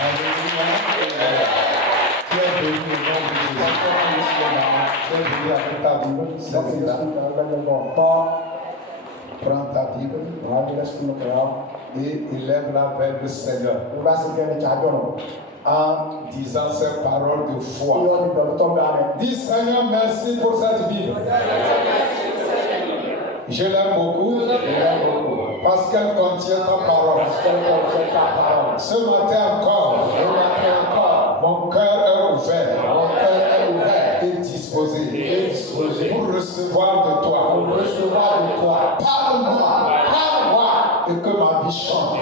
Alléluia. Tu es béni au nom de Jésus. Tu es béni avec ta Bible. C'est là. Prends ta Bible et élève-la vers le Seigneur en disant ces paroles de foi. Dis Seigneur, merci pour cette Bible. Je l'aime beaucoup parce qu'elle contient ta parole. Ce matin encore, mon cœur est ouvert et disposé pour recevoir de toi. Parle-moi et que ma vie change.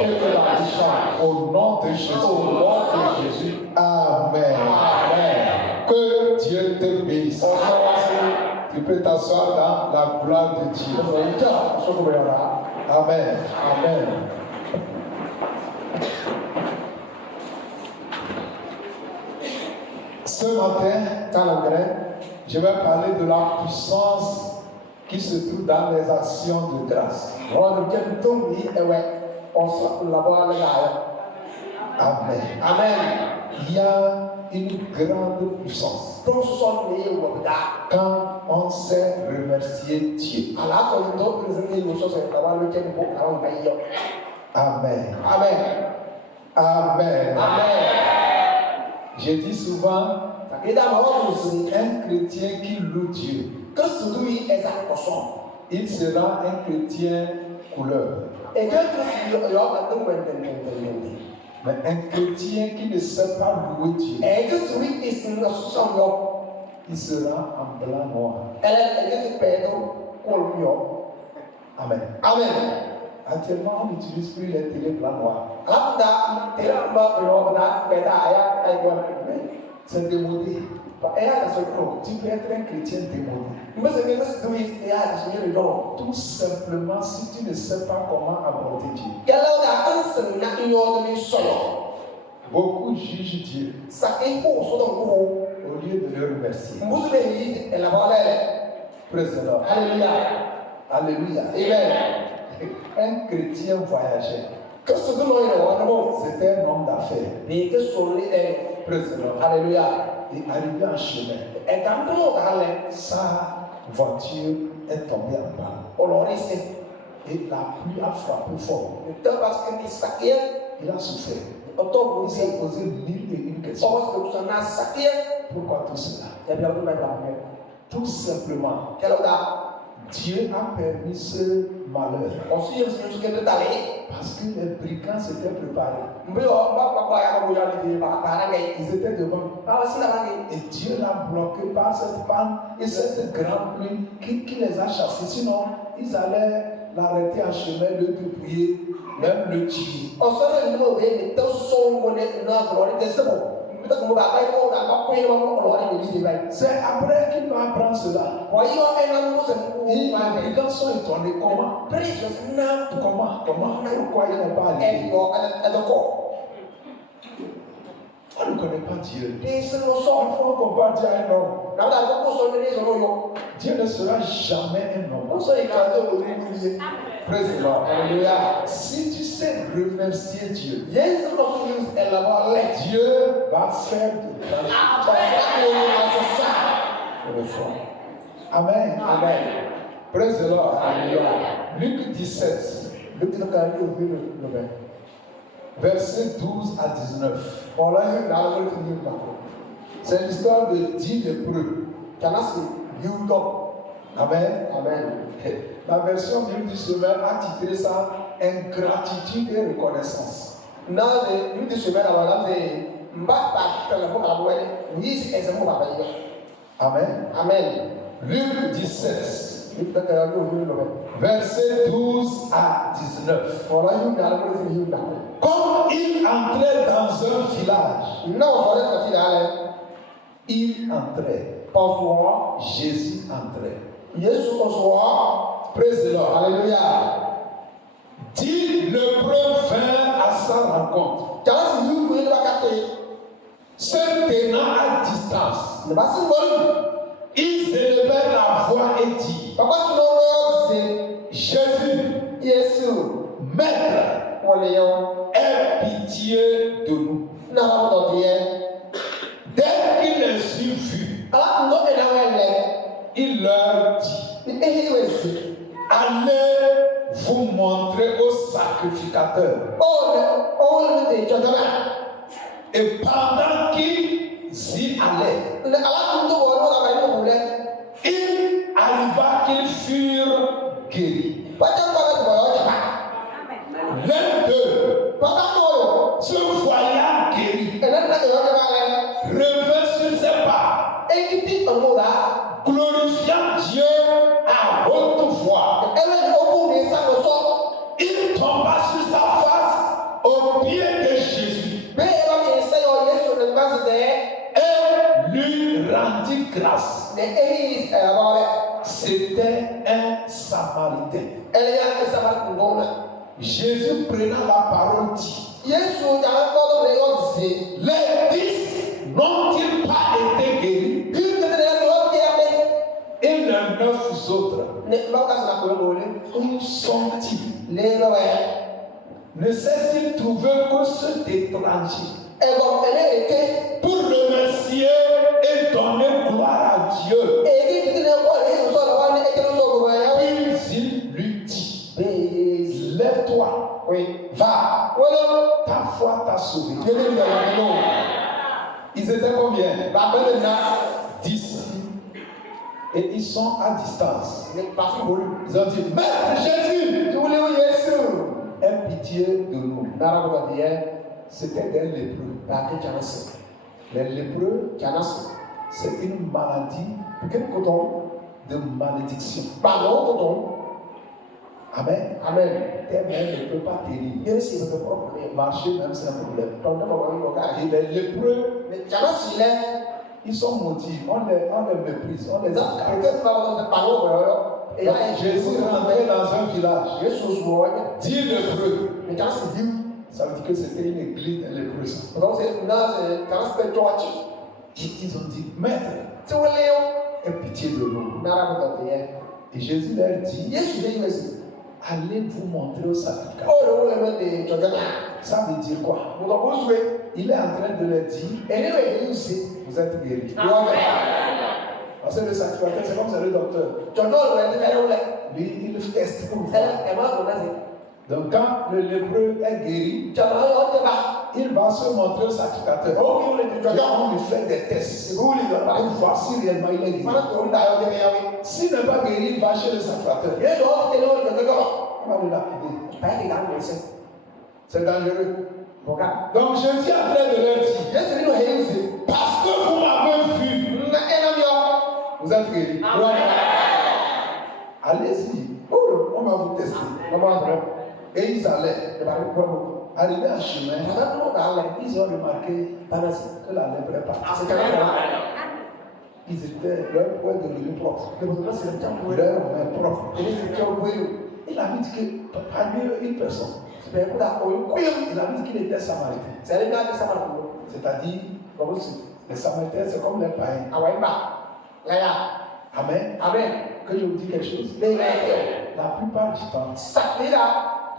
Au nom de Jésus. Amen. Que Dieu te bénisse. Tu peux t'asseoir dans la gloire de Dieu. Amen. Ce matin, je vais parler de la puissance qui se trouve dans les actions de grâce. Amen. Il y a une grande puissance quand on sait remercier Dieu. Amen. Je dis souvent, un chrétien qui loue Dieu, il sera un chrétien couleur. Mais un chrétien qui ne sait pas louer Dieu, il sera en blanc noir. Amen. Actuellement, on n'utilise plus les télé blanc noir. C'est démodé. Tu peux être un chrétien démodé. Tout simplement si tu ne sais pas comment aborder Dieu. Beaucoup jugent Dieu au lieu de le remercier. Praise the Lord. Alléluia. Un chrétien voyageur. C'était un homme d'affaires. Praise the Lord. Alléluia. Et arrivé en chemin, sa voiture est tombée en panne. Et la pluie a frappé fort. Il a souffert. Il s'est posé 1001 questions. Pourquoi tout cela? Tout simplement, Dieu a permis ce malheur parce que les brigands s'étaient préparés. Ils étaient devant. Et Dieu l'a bloqué par cette panne et cette grande pluie qui les a chassés. Sinon, ils allaient l'arrêter en chemin, le dépouiller, même le tuer. C'est après qu'il va apprendre cela. Et les brigands sont étonnés. Comment? Pourquoi ils n'ont pas allé? On ne connaît pas Dieu. Parfois on compare Dieu à un homme. Dieu ne sera jamais un homme. Praise the Lord. Si tu sais remercier Dieu, Dieu va faire de toi. Amen. Praise the Lord. Luc 17. Versets 12 à 19. C'est l'histoire de 10 lépreux. Amen. La version Bible du Semeur a titré ça ingratitude et reconnaissance. Amen. Luc 17. Versets 12 à 19. Comme il entrait dans un village, il entrait. Jésus entrait. Praise the Lord. Alléluia. 10 lépreux vinrent à sa rencontre. Se tenant à distance, ils élevèrent la voix et dirent: Jésus, Maître, aie pitié de nous. Dès qu'il les eut vus, il leur dit, allez vous montrer au sacrificateur. Et pendant qu'ils y allaient, il arriva qu'ils furent guéris. L'un d'eux, se voyant guéri, revint sur ses pas, glorifiant Dieu à haute voix. Il tomba sur sa face aux pieds de Jésus et lui rendit grâce. C'était un Samaritain. Jésus prenant la parole dit, les 10 n'ont-ils pas été guéris? Et les 9 autres, où sont-ils? Ne cesse-t-il trouver que ceux d'étrangers pour remercier et donner gloire à Dieu? Puis il lui dit, lève-toi, va, ta foi t'a sauvé. Ils étaient combien? 10. Et ils sont à distance. Ils ont dit, Maître Jésus, aie pitié de nous. C'était des lépreux. Les lépreux, c'est une maladie de malédiction. Amen. Tes mains ne peuvent pas tenir. Marcher même, c'est un problème. Et les lépreux, ils sont maudits. On les méprise. On les accable. Jésus rentrait dans un village. 10 lépreux. Ça veut dire que c'était une église de lépreux. Ils ont dit, Maître, aie pitié de nous. Et Jésus leur dit, allez vous montrer au sacrificateur. Ça veut dire quoi? Il est en train de leur dire, vous êtes guéris. Parce que le sacrificateur, c'est comme c'est le docteur. Lui, il teste pour voir. Donc quand le lépreux est guéri, il va se montrer au sacrificateur. On lui fait des tests pour voir si réellement il est guéri. S'il n'est pas guéri, il va chez le sacrificateur. On va le lapider. C'est dangereux. Donc Jésus est en train de leur dire, parce que vous m'avez vu, vous êtes guéri. Allez-y, on va vous tester. Et ils allaient. Arrivés à chemin, ils ont remarqué que la lèpre est partie. Ils étaient, leur poing devenu propre. Leur main propre. Il a dit que parmi eux, une personne. Il a dit qu'il était samaritain. C'est-à-dire, les samaritains, c'est comme les païens. Amen. Que je vous dis quelque chose. La plupart du temps,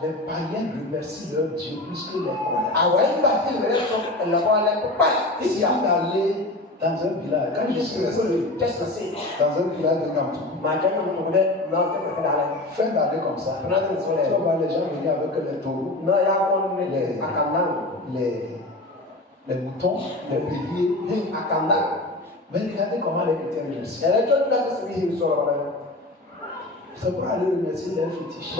les païens remercient leur Dieu plus que les croyants. Et si on allait dans un village, quand je suis resté dans un village de Kantou, fin d'année comme ça, tu vois les gens venir avec les taureaux, les moutons, les béliers, mais regardez comment les chrétiens remercient. C'est pour aller remercier les fétiches.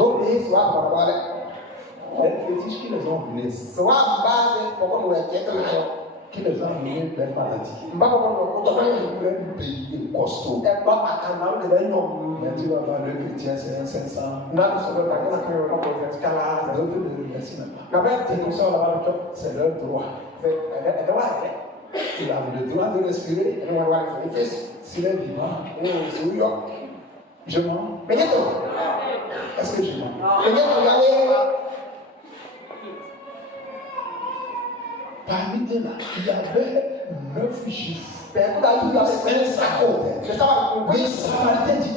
Les fétiches qui les ont brûlés. Qui les ont brûlés des maladies. Un pays costaud. Mais tu vas voir le chrétien, c'est un 500. D'autres ne remercient même pas. C'est leur droit. Il a le droit de respirer. S'il est vivant, je mens. Est-ce que je mens? Parmi eux là, il y avait 9 juifs. Un Samaritain dit,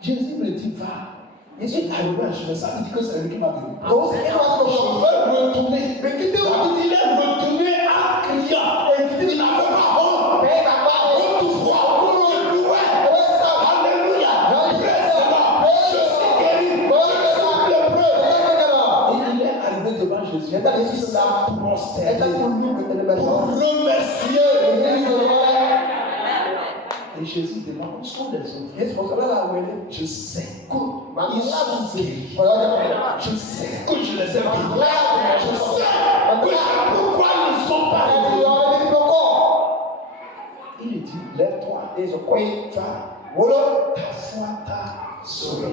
Jésus me dit, va. Il dit, allez, je me sens, il dit que c'est lui qui m'a donné. Je veux retourner. Mais il est Jésus l'a prosterné pour remercier. Et Jésus demande où sont les autres. Je sais que ils sont guéris. Je sais que je les ai guéris. Je sais pourquoi ils ne sont pas guéris. Il dit, lève-toi et je crois ta foi t'a sauvé.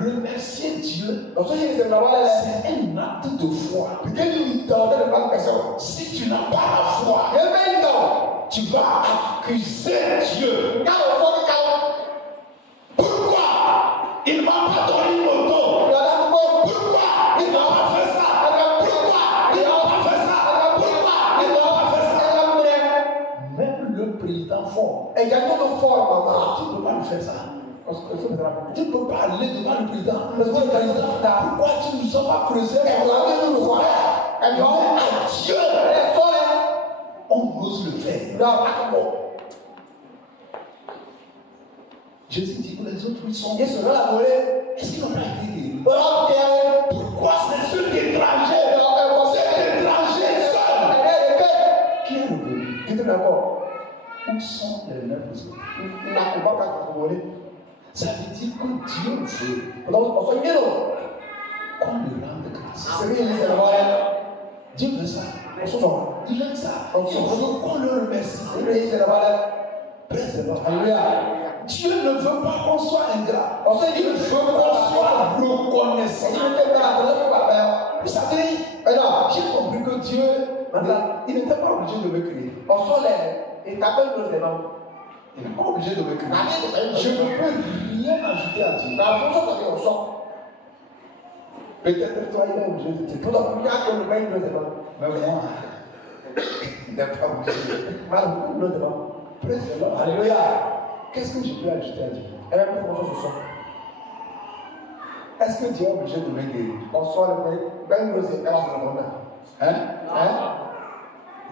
Remercier Dieu, c'est un acte de foi. Si tu n'as pas la foi, tu vas accuser Dieu. Pourquoi il ne m'a pas donné une moto? Pourquoi il ne m'a pas fait ça? Pourquoi il ne m'a pas fait ça? Pourquoi il ne m'a pas fait ça? Même le président fort, tu ne peux pas lui faire ça. Tu ne peux pas aller devant le président. Pourquoi tu ne nous as pas creusé? Dieu, on ose le faire. Jésus dit que les autres ils sont. Est-ce qu'ils n'ont pas été guéris? Pourquoi c'est ceux étrangers? C'est étrangers seuls. Qui est revenu? Où sont les 9 autres? Ça veut dire que Dieu veut qu'on le rende grâce. Dieu veut ça. Il aime ça. Il veut qu'on le remercie. Dieu ne veut pas qu'on soit ingrat. Il veut qu'on soit reconnaissant. Vous savez, j'ai compris que Dieu, il n'était pas obligé de me créer. Il n'est pas obligé de me créer. Je ne peux rien ajouter à Dieu. Peut-être toi, il est obligé de te créer. Mais moi, il n'est pas obligé. Alléluia. Qu'est-ce que je peux ajouter à Dieu? Est-ce que Dieu est obligé de me guérir?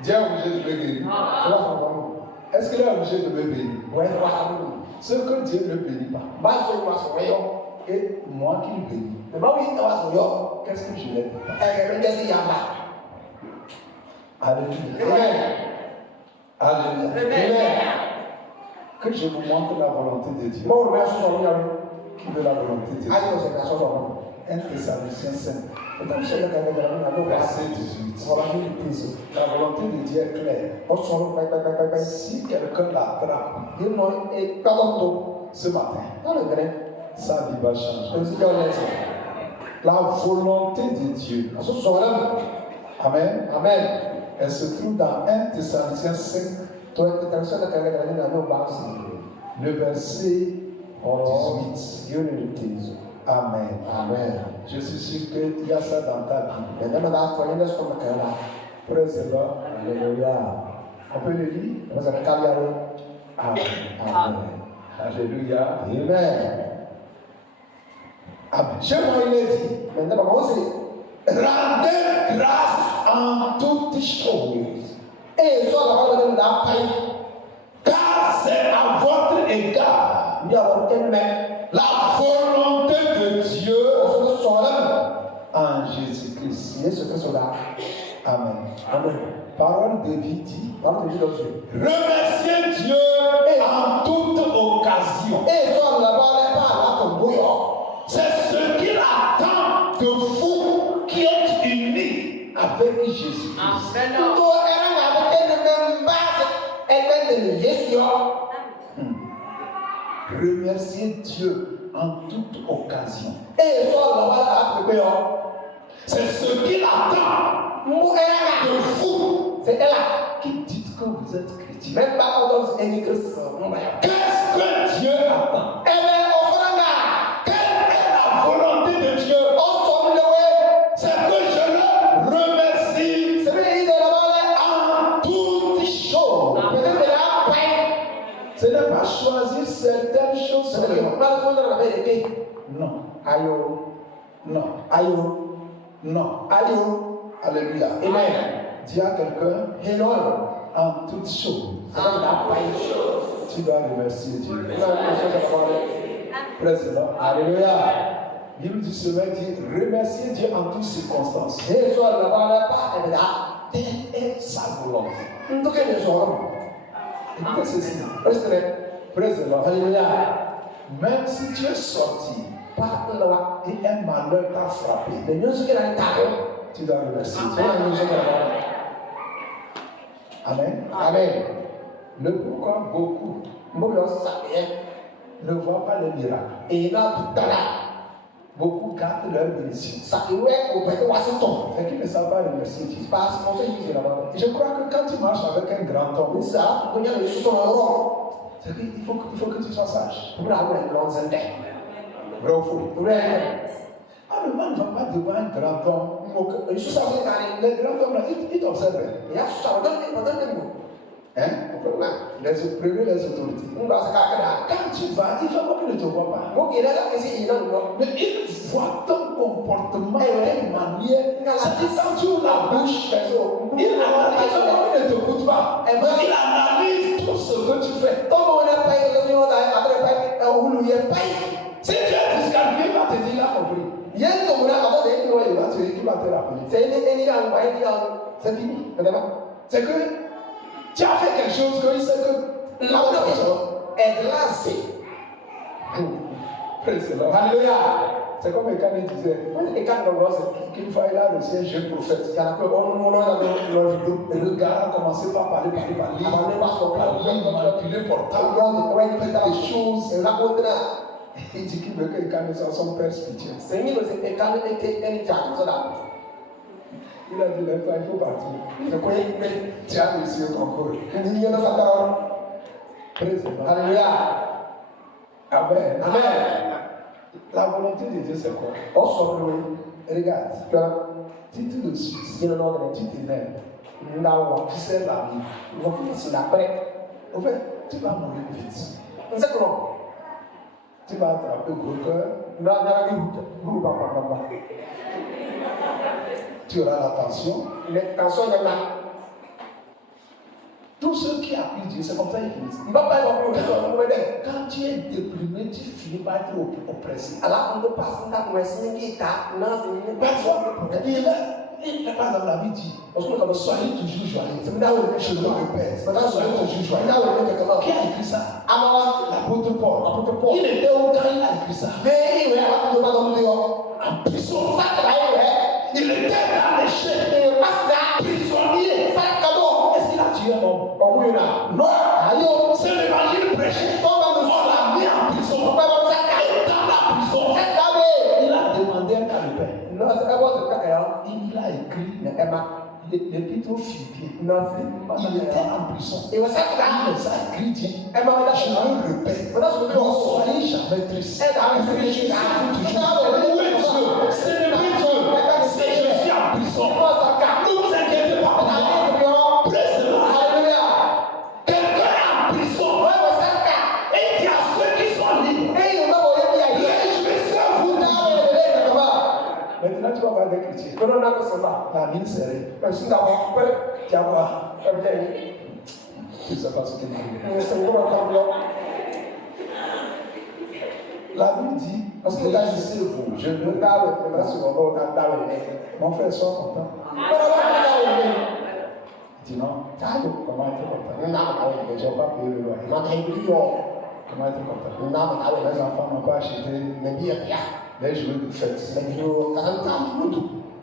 Dieu est obligé de me guérir? Est-ce qu'il est obligé de me bénir? Ce que Dieu ne bénit pas. Et moi qui le bénis. Qu'est-ce que je n'ai pas? Alléluia. Alléluia. Alléluia. Que je vous montre la volonté de Dieu. Qui veut la volonté de Dieu? 1 Thessaloniciens 5. Verset 18. La volonté de Dieu est claire. Si quelqu'un l'attrape ce matin, sa vie va changer. La volonté de Dieu. Amen. Amen. Elle se trouve dans 1 Thessaloniciens 5. Le verset 18. Amen. Amen. Je suis sûr qu'il y a ça dans ta vie. Praise the Lord. Alléluia. On peut le lire? Amen. Amen. Alléluia. Amen. Amen. Chez moi, il est dit, rendez grâce en toutes choses. Car c'est à votre égard la volonté de Dieu en Jésus-Christ. Amen. Amen. Parole de vie dit, remerciez Dieu en toute occasion. C'est ce qu'il attend de vous qui êtes unis avec Jésus-Christ. Remerciez Dieu en toute occasion. C'est ce qu'il attend de vous qui dites que vous êtes chrétien. Qu'est-ce que Dieu attend? Quelle est la volonté de Dieu? C'est que je le remercie en toutes choses. Ce n'est pas choisir certaines choses. Non. Non. Non. Alléluia. Amen. Dis à quelqu'un, en toutes choses, tu dois remercier Dieu. Praise the Lord. Alléluia. Bible du Sommet dit remercier Dieu en toutes circonstances. Telle Telle est sa volonté. Écoutez ceci. Praise the Lord. Alléluia. Même si tu es sorti et un malheur t'a frappé, tu dois remercier Dieu. Amen. Amen. Le pourquoi beaucoup ne voient pas les miracles. Beaucoup gardent leur bénédiction. C'est qu'ils ne savent pas remercier Dieu. Et je crois que quand tu marches avec un grand homme, c'est qu'il faut que tu sois sage. Vrai ou faux? Ah, le man ne va pas devant un grand homme. Les grands hommes, ils t'observent. Hein? Prenez les autorités. Quand tu vas, il ne faut pas qu'ils ne te voient pas. Mais ils voient ton comportement et une manière. C'est-à-dire quand tu ouvres la bouche, il ne t'écoute pas. Mais il analyse tout ce que tu fais. Si tu es disqualifié, il va te dire il a compris. Il va te rappeler. C'est fini. C'est que tu as fait quelque chose qu'il sait que la personne est glacée. Praise the Lord. Alléluia. C'est comme Ekane disait qu'une fois il a reçu un jeune prophète. Le gars a commencé par parler, manipuler portable, des choses. Il dit qu'il veut que Ekane soit son père spirituel. Il a dit, lève-toi, il faut partir. Tu as réussi au concours. Praise the Lord. Alléluia. Amen. Amen. La volonté de Dieu, c'est quoi? Regarde. Si tu le suis, tu t'énerves. Tu sais la vie. En fait, tu vas mourir vite. Tu vas attraper gros cœur. Tu auras la tension. Tous ceux qui appuient Dieu, c'est comme ça qu'ils finissent. Quand tu es déprimé, tu finis par être oppressé. Il pas dans la vie dit, soyez toujours joyeux. Je le répète, soyez toujours joyeux. Qui a écrit ça? L'apôtre Paul. Il était où quand il a écrit ça? En prison. Il était dans les chaînes. Prisonnier. Est-ce qu'il a tué un homme? Non. C'est l'évangile prêché. On l'a mis en prison. Dans la prison. Il a demandé un calepin. Il a écrit l'épître aux Philippiens. Il était en prison. Il les a écrit, dit, je le répète, ne soyez jamais tristes. Célébrez Dieu. Si je suis en prison, ne vous inquiétez pas. Quelqu'un est en prison. Et il y a ceux qui sont libres. Réjouissez-vous. Maintenant, tu vas voir des chrétiens. La mine serrée. Tu vas voir. Je ne sais pas ce qu'il m'arrive. La Bible dit, parce que là, vous, je ne veux pas mon frère, sois content. Il dit non. Comment être content? Je n'ai pas payé le loyer. Comment être content? Les enfants n'ont pas acheté les jouets de fête.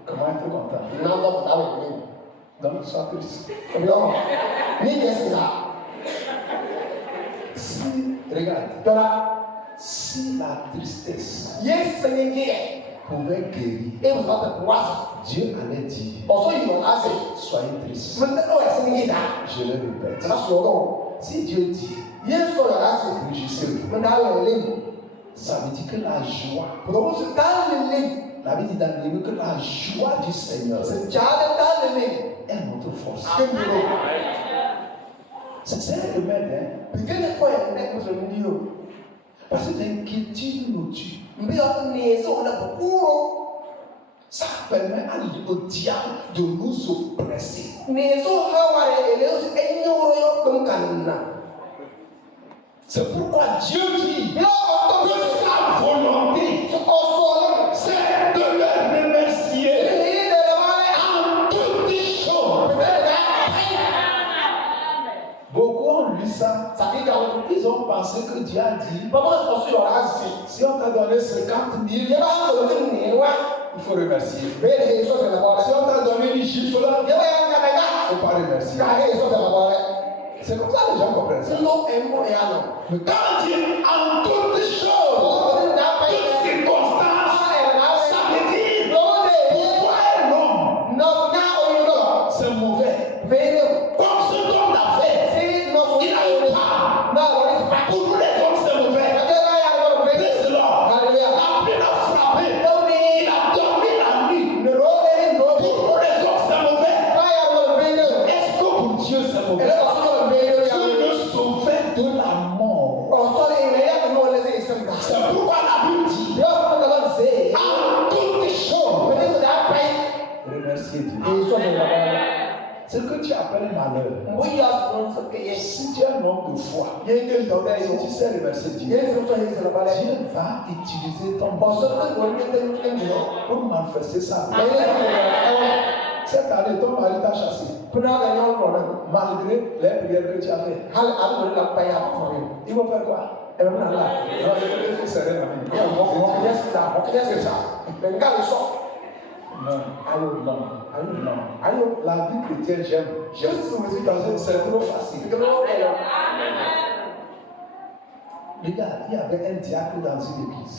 Comment être content? Donc, sois triste. Si, regarde, si la tristesse pouvait guérir, Dieu allait dire, soyez triste. Je le répète. Si Dieu dit, réjouissez-vous, ça veut dire que la joie, la Bible dit dans le livre que la joie du Seigneur est notre force. C'est un remède, hein? Parce que l'inquiétude nous tue. Ça permet au diable de nous oppresser. C'est pourquoi Dieu dit que sa volonté ils ont pensé que Dieu a dit, si on t'a donné 50 000, il faut remercier. Si on t'a donné une gifle, il ne faut pas remercier. C'est comme ça que les gens comprennent ça. Mais quand Dieu en toutes choses, toutes circonstances, ça veut dire pourquoi un homme, c'est mauvais. Comme ce homme l'a fait, il a eu pas. Pour nous les hommes, c'est mauvais. Laisse-le. Après il a frappé, il a dormi la nuit. Pour nous les hommes, c'est mauvais. Est-ce que pour Dieu, c'est mauvais? Dieu le sauvait de la mort. C'est pourquoi la Bible dit en toutes choses, remerciez Dieu. Ce que tu appelles malheur, si tu es un homme de foi, si tu sais remercier Dieu, Dieu va utiliser ton pour manifester ça. Cette année, ton mari t'a chassé. Malgré les prières que tu as fait. Il va faire quoi? Non, il faut serrer la main. C'est ça. Non. La vie chrétienne, j'aime. C'est trop facile. Regarde, il y avait un diacre dans une église.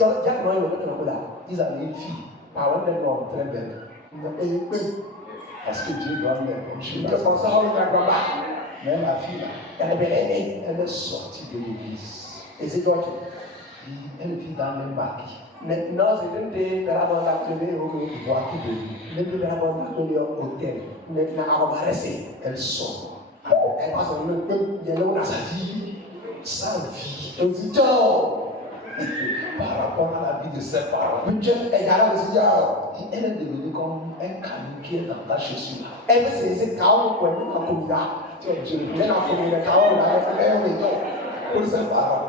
Ils avaient une fille. Très belle. Parce que Dieu doit leur chose. Mais la fille, elle est sortie de l'église. Elle vit dans le maquis. Maintenant, c'est une des paraboles hôtel. Elle sort. Sa vie. Par rapport à la vie de ses parents. Elle est devenue comme un caillou qui est dans ta chaussure. Pour ses parents.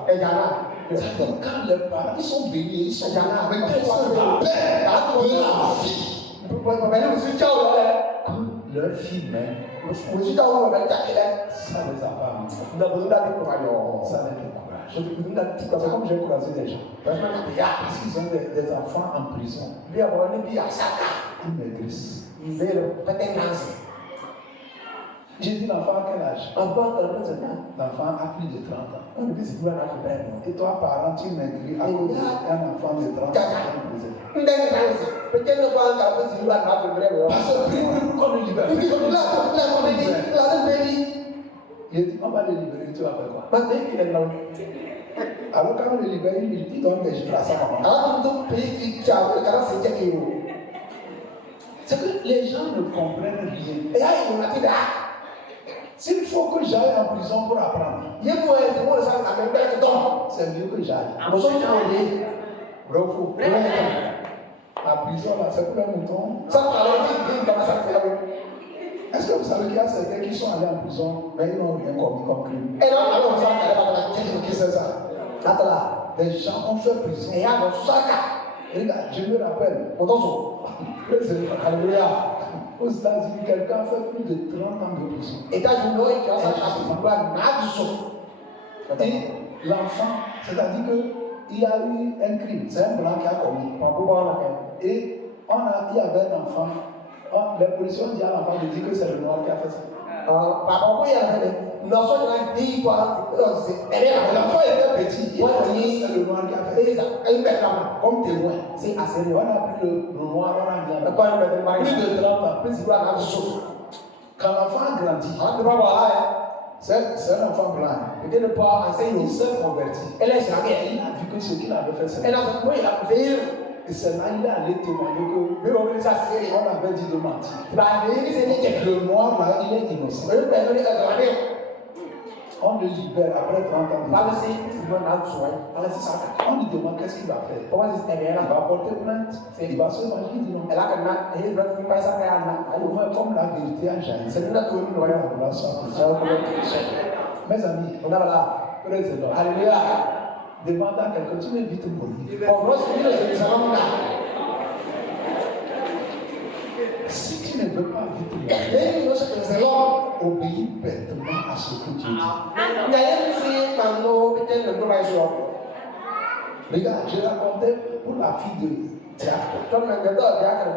Quand les parents ils sont bénis, ils sont avec la paix de la vie. Que leur fille même, ça les a pas mis. Ça les décourage. C'est comme j'ai croisé des gens. Parce qu'ils ont des enfants en prison. Ils maigrissent. J'ai dit l'enfant à quel âge? L'enfant a plus de 30 ans. Et toi, parent, tu maigris à cause d'un enfant de 30 ans en prison. Parce que qu'on le libère. Il dit, on va le libérer, tu vas faire quoi? Alors quand on le libère, il donne des jours à sa maman. C'est que les gens ne comprennent rien. S'il faut que j'aille en prison pour apprendre, c'est mieux que j'aille. La prison, là, c'est pour un mouton. Est-ce que vous savez qu'il y a certains qui sont allés en prison, mais ils n'ont rien commis comme crime? Qui c'est ça? Des gens ont fait prison. Regarde, je me rappelle. Alléluia. Aux États-Unis, quelqu'un a fait plus de 30 ans de prison. Et l'enfant, c'est-à-dire qu'il y a eu un crime, c'est un blanc qui a commis. Et il y avait un enfant. Les policiers ont dit à l'enfant de dire que c'est le noir qui a fait ça. L'enfant était petit, il a dit que c'est le noir qui a fait ça. Comme témoin. On a pris le noir, on a mis plus de 30 ans. Quand l'enfant a grandi, c'est un enfant blanc. Il s'est converti. Il a vu que ce qu'il avait fait, c'est et c'est là qu'il est allé témoigner que on avait dit de mentir. Le noir là, il est innocent. On le libère après 30 ans. On lui demande qu'est-ce qu'il va faire. Il va porter plainte. Il va se manger. Il dit non. Comme la vérité a jailli. Mes amis, président. Alléluia. Demande à quelqu'un, tu veux vite mourir. Si tu ne veux pas vite obéis bêtement à ce que tu dis. Regarde, je racontais pour la fille de Diacre.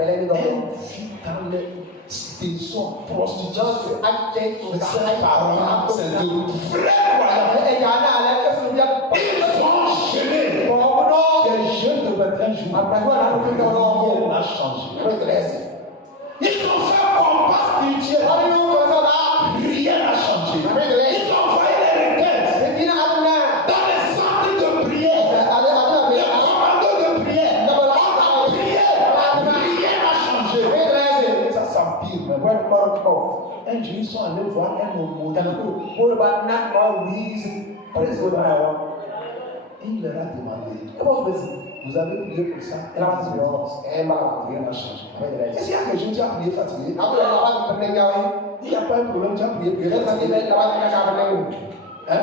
Elle vit dans les maisons prostituées. Ses parents, c'est de vrais croyants. Ils ont gêné. Des jeunes de 21 jours. Rien n'a changé. Ils ont fait combat spirituel. Rien n'a changé. Ils ont envoyé les requêtes dans les centres de prière. Les commandos de prière. On a prié. Rien n'a changé. Ça s'empire. Un jour, ils sont allés voir un homme. Il leur a demandé, vous avez prié pour ça? Rien n'a changé. Est-ce qu'il y a quelque chose qui a prié fatigué? Il n'y a pas un problème, tu as prié fatigué. Hein?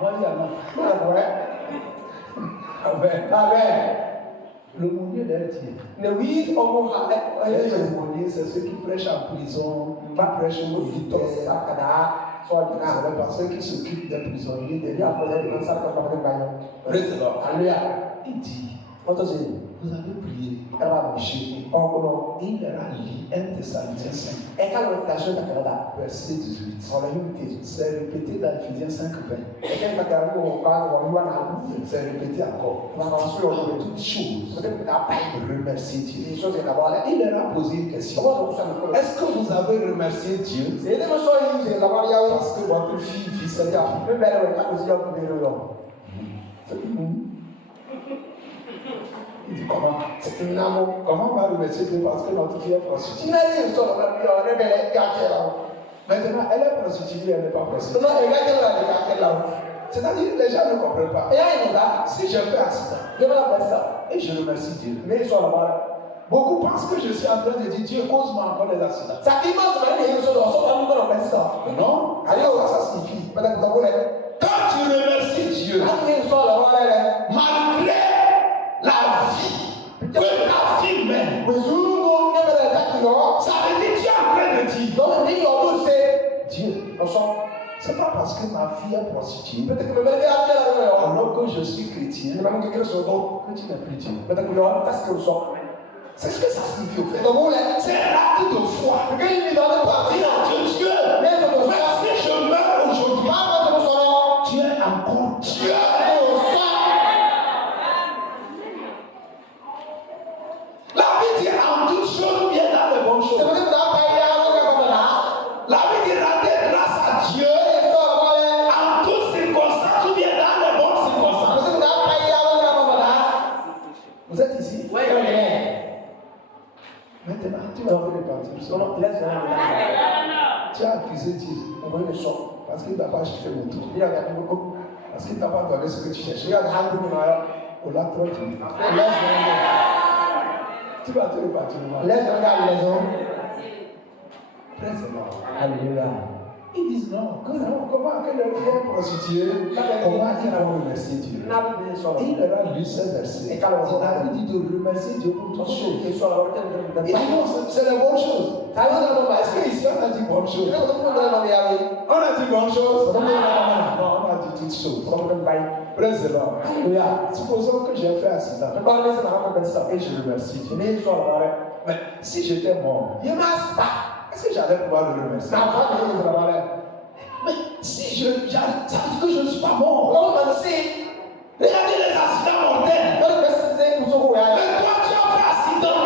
Moi, il y a non. Amen. Le monnier leur dit. Le monnier, c'est ceux qui prêchent en prison, qui prêchent au militaire. C'est les pasteurs qui s'occupent des prisonniers, des liens. Il dit, vous avez prié. Il leur a lu 1 Thessaloniciens 5. Verset 18. C'est répété dans Ephésiens 5, 20. C'est répété encore. Toutes choses, remercier Dieu. Il leur a posé une question. Est-ce que vous avez remercié Dieu parce que votre fille vit cette vie? Il dit comment? Comment on va remercier Dieu parce que notre fille est prostituée? Maintenant, elle est prostituée, elle n'est pas prostituée. C'est-à-dire, les gens ne comprennent pas. Si je fais accident et je remercie Dieu, beaucoup pensent que je suis en train de dire Dieu cause-moi encore des accidents. Non, ça signifie. Quand tu remercies Dieu, malgré la vie que ta fille mène, ça veut dire que tu es en train de dire Dieu, c'est pas parce que ma fille est prostituée alors que je suis chrétien que tu n'es plus Dieu. C'est ce que ça signifie au fait. C'est un acte de foi. Dire à Dieu, même si je meurs aujourd'hui, tu es encore Dieu. La vie dit en toutes choses bien dans les bonnes choses. La vie dit render grâce à Dieu en toutes circonstances ou bien dans les bonnes circonstances. Vous êtes ici? Oui. Maintenant, tu vas te repentir. Tu as accusé Dieu parce qu'il n'a pas acheté mon tour. Parce qu'il n'a pas donné ce que tu cherchais. On l'a trop dit. Tu vas te repentir. Alléluia. Ils disent non, comment que leur vie est prostituée, comment ils vont remercier Dieu? Et il leur a lu ce verset. Il a dit de remercier Dieu pour toutes choses. Et non, c'est la bonne chose. Est-ce qu'ici on a dit bonne chose? On a dit bonne chose? Non, on a dit toutes choses. Praise the Lord. Supposons que j'ai fait accident. Et je remercie Dieu. Mais si j'étais mort, est-ce que j'allais pouvoir le remercier? Mais si ça veut dire que je ne suis pas mort. Regardez les accidents mortels. Mais toi, tu as fait accident.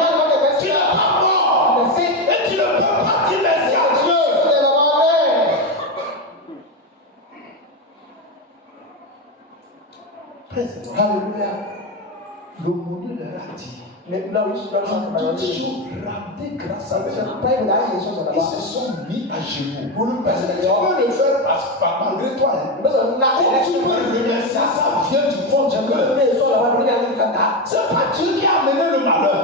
Tu n'es pas mort. Et tu ne peux pas dire merci à Dieu. Alléluia. Le monde leur a dit. Mais là où je suis rendez grâce à Dieu. Ils se sont mis à genoux. Tu peux le faire malgré toi. Quand tu peux remercier, ça vient du fond du cœur. C'est pas Dieu qui a amené le malheur.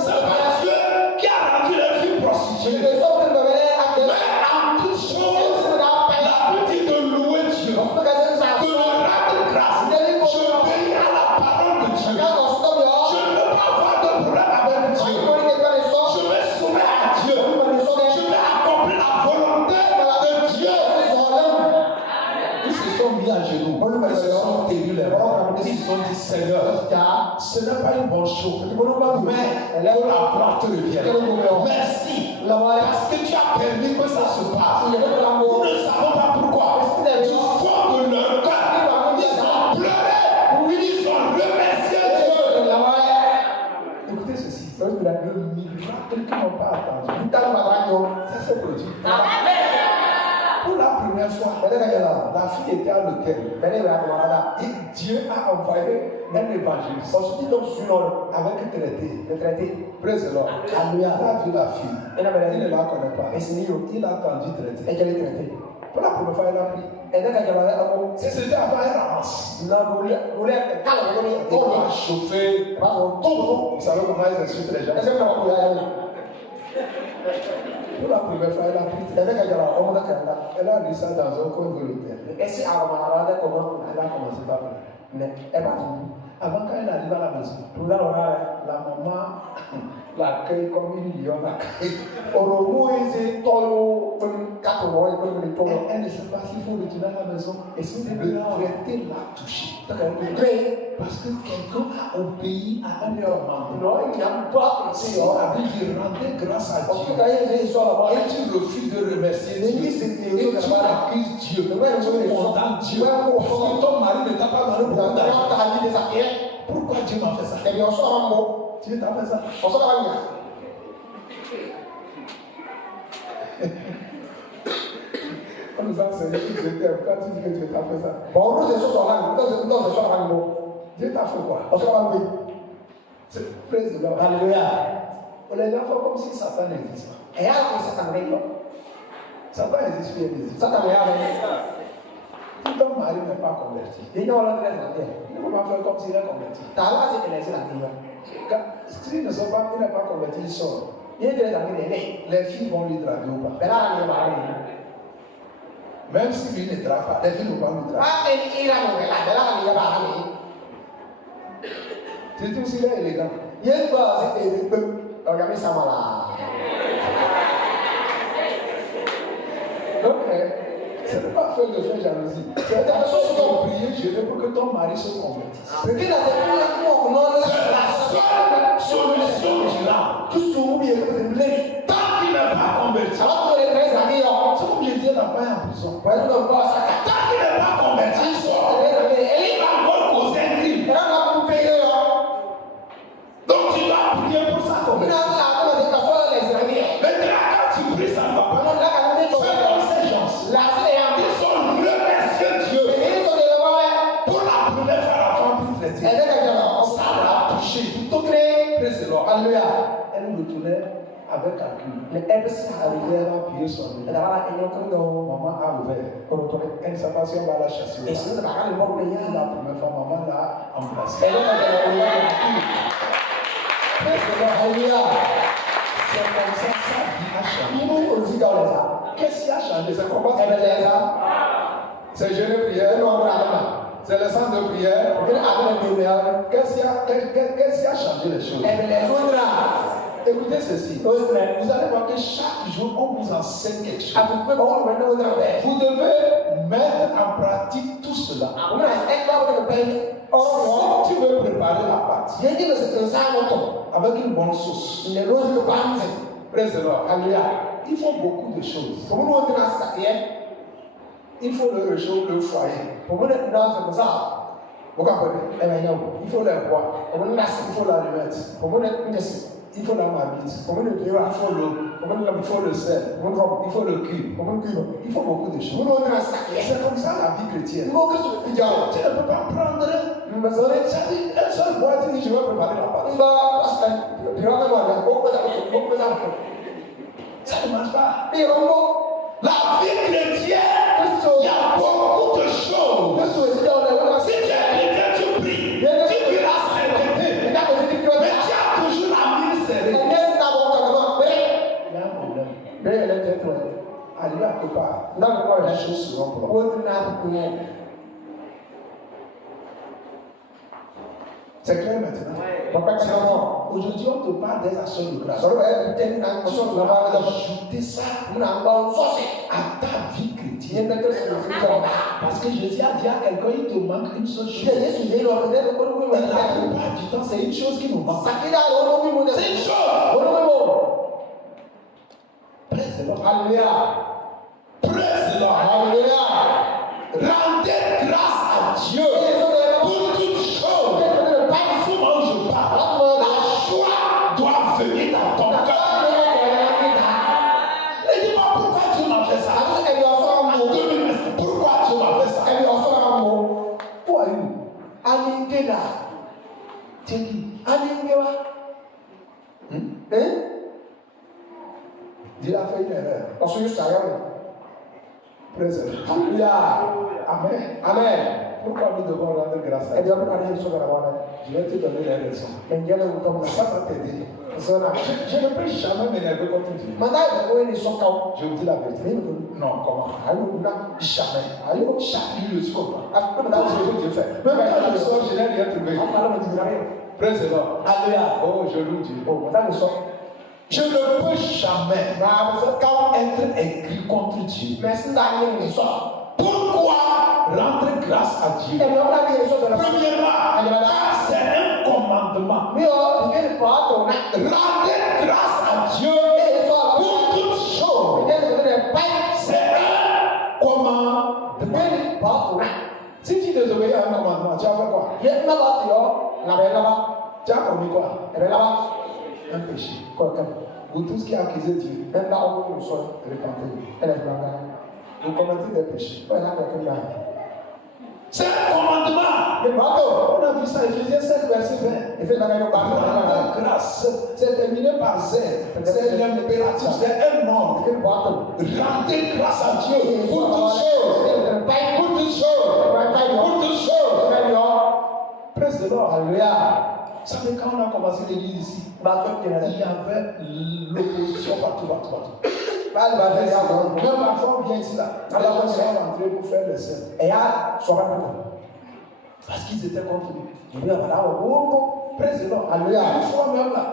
C'est pas Dieu qui a rendu les filles prostituées. Mais en toute chose, la Bible dit de louer Dieu, de le rendre grâce. Je obéis à la parole de Dieu. Je ne veux pas avoir de problème avec Dieu. Je me Seigneur, ce n'est pas une bonne chose, mais que la gloire te revienne. Merci, parce que tu as permis que ça se passe. Nous ne savons pas pourquoi. Du fond de leur cœur, ils ont pleuré, ils ont remercié Dieu. Écoutez ceci, le miracle qu'ils n'ont pas attendu, ça s'est produit. Pour la première fois, la fille était à l'hôtel. Et Dieu a envoyé un évangéliste avec traité. Praise the Lord. Il a vu la fille. Il ne la connaît pas. Il a attendu traiter. Pour la première fois, il a pris. Si c'était avant, il ramasse. On va chauffer. Vous savez comment ils insultent les gens. Pour la première fois, elle a pris. Elle a lu ça dans un coin de l'hôtel. Elle a commencé par là. Avant qu'elle arrive à la maison, la maman l'accueille comme une lionne l'accueille. Elle ne sait pas s'il faut retourner à la maison. Et si le traité l'a touché. Parce que quelqu'un a obéi à un commandement. Il rendait grâce à Dieu. Et tu refuses de remercier Dieu. Et tu accuses Dieu. Tu condamnes Dieu. Parce que ton mari ne t'a pas donné beaucoup d'argent. Pourquoi Dieu m'a fait ça? Dieu t'a fait ça. On nous a enseigné que Dieu t'aime. Quand tu dis que Dieu t'a fait ça. Dieu t'a fait quoi? Praise the Lord. Alléluia. Les gens font comme si Satan n'existe pas. Satan existe, il existe. Si ton mari n'est pas converti, il ne faut pas faire comme s'il est converti. S'il n'est pas converti, il sort. Les filles vont lui draguer ou pas. Même si lui ne drague pas, les filles ne vont pas lui draguer. C'est tout s'il est élégant. Donc, ce n'est pas fait de faire jalousie. C'est la chose de prier Dieu pour que ton mari se convertisse. C'est la seule solution du là. Tant qu'il n'est pas converti. C'est comme je disais, la femme en prison. Tant qu'il n'est pas converti, il sort. Il va encore causer un crime. Donc tu dois prier pour sa conversion. Maintenant, quand tu pries, ça ne va pas. Fais comme ces gens. Ils ont remercié Dieu. Pour la première fois, la femme prit traité. Ça l'a touché. Praise the Lord. Alléluia. Elle retournait avec calcul. Elle a appuyé sur lui. Maman a ouvert. Elle ne sait pas si on va la chasser. La première fois, maman l'a embrassée. Praise the Lord. Alléluia. C'est comme ça que sa vie a changé. Qu'est-ce qui a changé? C'est comment ça? C'est jeûne de prière. C'est le centre de prière. Qu'est-ce qui a changé les choses? Écoutez ceci. Vous allez voir que chaque jour, on vous enseigne quelque chose. Vous devez mettre en pratique tout cela. Si tu veux préparer la pâte avec une bonne sauce, praise the Lord. Il faut beaucoup de choses. Il faut le foyer. Vous comprenez? Il faut les bois. Il faut l'allumette. Il faut la marmite. Il faut l'eau. Il faut le sel. Il faut le cube. Il faut beaucoup de choses. C'est comme ça la vie chrétienne. Tu ne peux pas prendre un seul bois et dire je vais préparer la pâte. Ça ne marche pas. La vie chrétienne, il y a beaucoup de choses. Si tu es chrétien, tu pries. Tu vis la sainteté. Mais tu as toujours la mine serrée. Il y a un problème. Arrivé à quelque part, les choses seront propres. C'est clair maintenant? Aujourd'hui, on te parle des actions de grâce. Sọ̀rọ̀ ẹ̀ tẹ́ ní náà kọ́sọ́ ló bá lọ. Ajouter ça Múnà ń gbọ́ sọ́ọ̀sì. à ta vie Yé chrétienne. mẹ́tọ́ sí ní sísọ. Parce que Jésus a dit à quelqu'un, il te manque une seule chose. Ṣé Yéṣu yé lọ ọ̀rọ̀ lẹ́nu kó ló wí Mais wọ̀ la plupart du temps, c'est une chose qui nous manque. Sàkídà olómi mu C'est une dẹ̀. chose. Olómi mu. Praise the Lord. Hallelujah. Praise the Lord. Hallelujah. Rendez grâce à Dieu pour toutes choses. Au moment où je parle, la joie doit venir dans ton cœur. Ne dis pas pourquoi Dieu m'a fait ça. En 2020, pourquoi Dieu m'a fait ça. Who are you? Aningela. Tiens, Aningewa. Dieu a fait une erreur. Ọ̀sùn yóò sàyẹ̀wò. Praise the Lord. Hallelujah. Amen. Amen. Pourquoi nous devons rendre grâce à Ẹ̀dí Dieu? ọkùnrin kan ní ìṣòro àwọn ọ̀rẹ́. Je vais te donner les raisons. Ẹ̀ǹjẹ́ ló ń tọ́ mu. Ça va t'aider. Ẹ̀sọ́ náà. Je ne peux jamais m'énerver contre Dieu. Màdá ìdókòwò ní sọ́kà ó. Je vous dis la vérité. Non, comment? Ayé òkú náà. Jamais. Ayé òkú. Chaque nuit, je suis content. Àfikún Dans náà ce ṣe que Dieu fait. Même quand je sors, je n'ai rien trouvé. àwọn ọmọ mi jìnnà rẹ̀. Praise the Lord. Hallelujah. Oh, je loue Dieu. Ò mọ̀tá mi sọ. Je ne peux jamais être écrit contre Dieu. Mẹ̀sìn náà ní mi sọ. Pourquoi rendre grâce à Dieu? Ẹ̀mí ọ̀pọ̀ náà bí èso sọ̀rọ̀. Premièrement, car c'est un commandement. Mi ò ìgbé ìpọ̀ àtọ̀ náà. Rendez grâce à Dieu Èso àlọ́. pour toutes choses. Ìgbé ìpọ̀ náà báyìí. C'est un commandement. Ìgbé ìpọ̀ àtọ̀ náà. Si tu désobéis à un commandement, tu as fait quoi? Yé nàbà tì ọ́ làbẹ̀ nàbà. Tu as commis quoi? Ẹ̀bẹ̀ nàbà. Un péché. Kọ̀ọ̀kan. Vous tous qui accusez Dieu, Ẹ̀ bá ọkùnrin sọ. répentez-vous. Ẹ̀rẹ̀ ìgbàgbà. Vous commettez des péchés. Bẹ́ẹ̀ náà kọ̀ọ̀kan náà. C'est un commandement. Ìgbà tó. On a vu ça, Éphésiens 7, verset 20. Ìfẹ́ ìgbàgbà yóò bá a fún La grâce, c'est terminé par Z. C'est l'impératif, c'est un ordre. Ìgbé ìpọ̀ àtọ̀. Rendez grâce à Dieu pour toutes choses. Pour toutes choses. Pour toutes choses. Praise the Lord. Hallelujah. Vous savez, quand on a commencé l'église ici, il y avait l'opposition partout. Báyìí bá bẹ̀rẹ̀ àwọn ọmọ. Même parfois, on vient ici là. Les gens sont rentrés pour faire le sel. Ẹ̀yà sọ̀rọ̀ pẹ̀lú. Parce qu'ils étaient contre lui. Ìwé àbàdà wọ̀ gbogbo. Praise the Lord. Hallelujah. Une fois même là,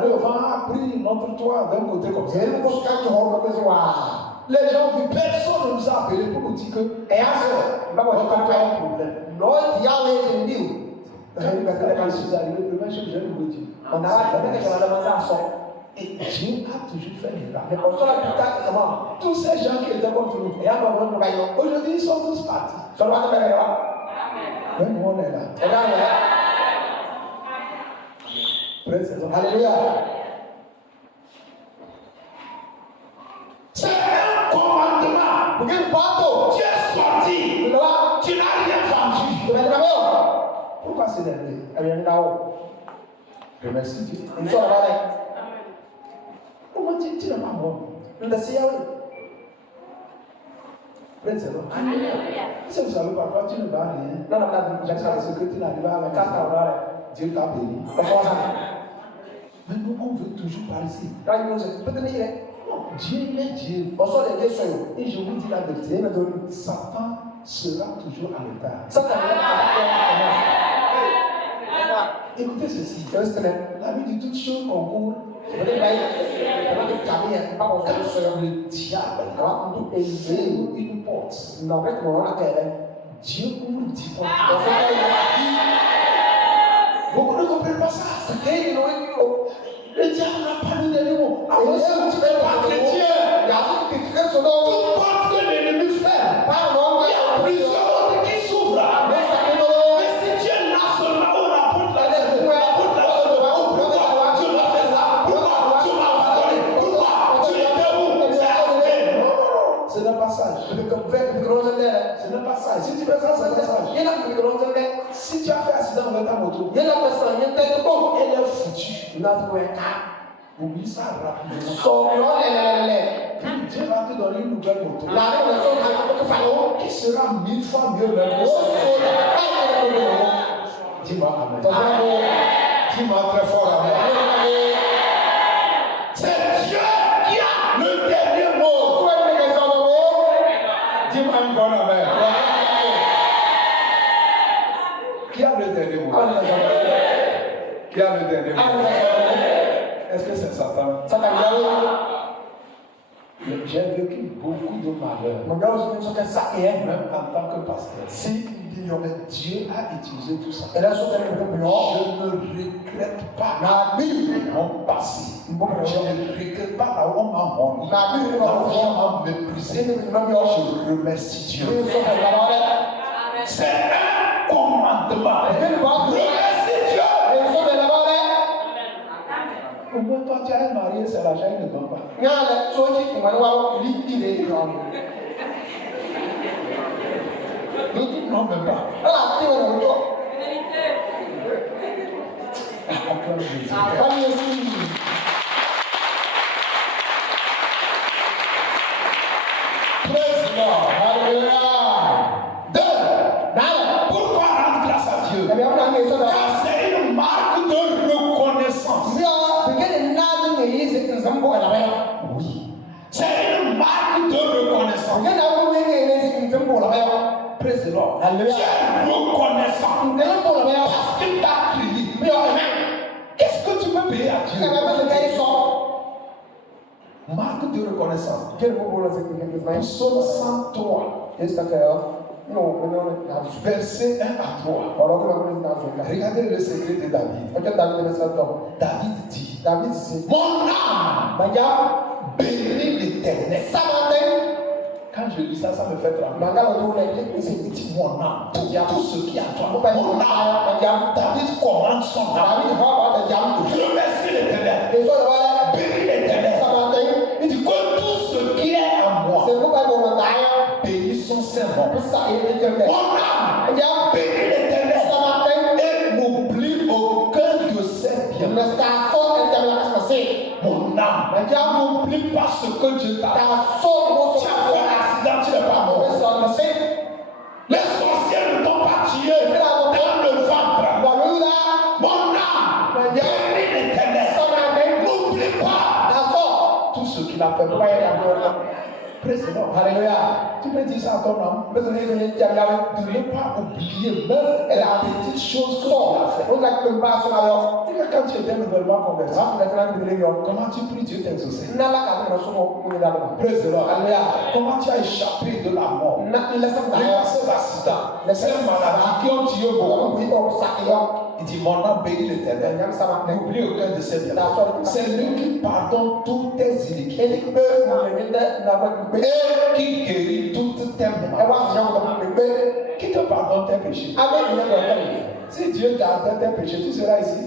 le vent a pris notre toit d'un côté comme ça. Èyí kò sùkà jù ọ́ lọ́pẹ́ sí wa. Les gens, personne ne nous a appelé pour nous dire que Ẹ̀yà sọ̀rọ̀. Báwo ni notre ká toit a pẹ́? un problème. Lọ́ọ̀ ti yá wọ́n èdè ní o. Quand je suis arrivé, le premier chose que j'ai voulu dire, Ọ̀nà àgbẹ̀ kẹ̀kẹ́ wọn lọ́mọ sáà sọ. et Dieu a toujours fait des miracles. Ọ̀sọ́lá ti ká kẹ̀kẹ́ mọ́. Tous ces gens qui étaient contre nous, Ẹ̀yà bọ̀ wọ́n nípa yọ. aujourd'hui ils sont tous partis. Sọ̀rọ̀ wá tó bẹ̀rẹ̀ wa. Même nous on est là. Ẹ̀dá rẹ̀. Praise the Lord. Hallelujah. C'est un commandement. Bùkún pàtó. Tu es sorti. Ìlọ́wà. Tu n'as rien vendu. Ìbẹ̀rẹ̀ nípa bẹ́ẹ̀. Pourquoi s'énerver? Ẹ̀yẹ̀ ń dáwọ̀. Remercie Dieu. Ìsọ̀rọ̀ bá dẹ̀. Comment tu n'es pas mort? Ndẹ̀sí yá wẹ̀. Praise the Lord. Si vous savez parfois tu ne vas rien, Lọ́nà bá dẹ̀. jusqu'à ce que tu n'arrives à la Káàkiri maison, ọ̀dọ́ rẹ̀. Dieu t'a béni. Ọ̀fọ̀ náà. Mais nous on veut toujours par ici. Láyé ló ń sè. Pété ní ilẹ̀. Non, Dieu il est Dieu. Ọ̀sọ́ lè dé sọ̀rọ̀. Et je vous dis la vérité, Satan sera toujours en retard. Sátà ní ọ̀nà. Écoutez ceci. Kẹ́sìtìlẹ̀. La vie de toutes choses concourt. Ìbẹ̀rẹ̀ báyìí. Ìbẹ̀rẹ̀ tó kàmí yẹn. Báwo sọ̀rọ̀ sọ̀rọ̀. Le diable Àwọn àkùndú èyí. ouvre une porte. Nà ọ̀bẹ kò wọ́n náà kẹ̀lẹ́. Dieu ouvre 10 portes. Ọ̀sọ́ báyìí. Beaucoup ne comprennent pas ça. Kéyìí ló ń yọ. Le diable n'a pas mis des mots. Alors si tu n'es pas chrétien, Yàtọ̀ kìkìkẹ́ sọ̀dọ̀. toute porte que l'ennemi ferme, Báwo ló ń il y a plusieurs autres qui s'ouvrent. Mais si Dieu là seulement on apporte la lettre, apporte la lettre, pourquoi Dieu m'a fait ça? Pourquoi Dieu m'a pardonné? Pourquoi Dieu était où? C'est arrivé. Non, ce n'est pas sage. Ce n'est pas sage. Si tu fais ça, c'est pas sage. Si tu as fait accident avec ta moto, elle est foutue. Oublie ça rapidement. Puis Dieu va te donner une nouvelle moto qui sera 1000 fois mieux même. Dis-moi amen. Dis-moi très fort amen. C'est Dieu qui a le dernier mot. Dis-moi une bonne amen. Qui a le dernier mot? Il y a le dernier. Est-ce que c'est Satan? J'ai vécu beaucoup de malheurs. Même en tant que pasteur. Dieu a utilisé tout ça. Je ne regrette pas mon passé. Je ne regrette pas là où on m'a honné. Là où on m'a méprisé. Je remercie Dieu. C'est un commandement. Remercie Dieu. Au moins, toi, tu as un mari, c'est l'argent, il ne donne pas. Non, même pas. Praise the Lord. Pourquoi rendre grâce à Dieu? Car c'est une marque de reconnaissance. Oui. C'est une marque de reconnaissance. Praise the Lord. Tu es reconnaissant parce qu'il t'a créé. Qu'est-ce que tu peux payer à Dieu? Marque de reconnaissance. Psaume 103. Verset 1 à 3. Regardez le secret de David. David dit, mon âme bénit l'Éternel. Quand je lis ça, ça me fait trembler. Il dit mon âme, tout ce qui est à toi, mon âme. David commande son âme. Remercie l'Éternel. Bénis l'Éternel. Il dit que tout ce qui est à moi, bénis son Saint-Nom. Mon âme, bénis l'Éternel. Et n'oublie aucun de ses biens. Mon âme, n'oublie pas ce que Dieu t'a fait. Tu as fait un accident, tu n'es pas mort. Les sorciers ne t'ont pas tué dans le ventre. Mon âme, bénis l'Éternel. N'oublie pas tout ce qu'il a fait. Président, alléluia. Tu peux dire ça à ton âme. De ne pas oublier même la petite chose que tu as fait. Quand tu étais nouvellement converti, comment tu pries Dieu t'exaucer? Président, alléluia. Comment tu as échappé de la mort? Ces accidents, ces maladies qui ont tué beaucoup. Il dit mon âme bénit l'Éternel. N'oublie aucun de ses biens. C'est lui qui pardonne toutes tes iniquités. Et qui guérit toutes tes maladies. Qui te pardonne tes péchés? Si Dieu gardait tes péchés, tu seras ici.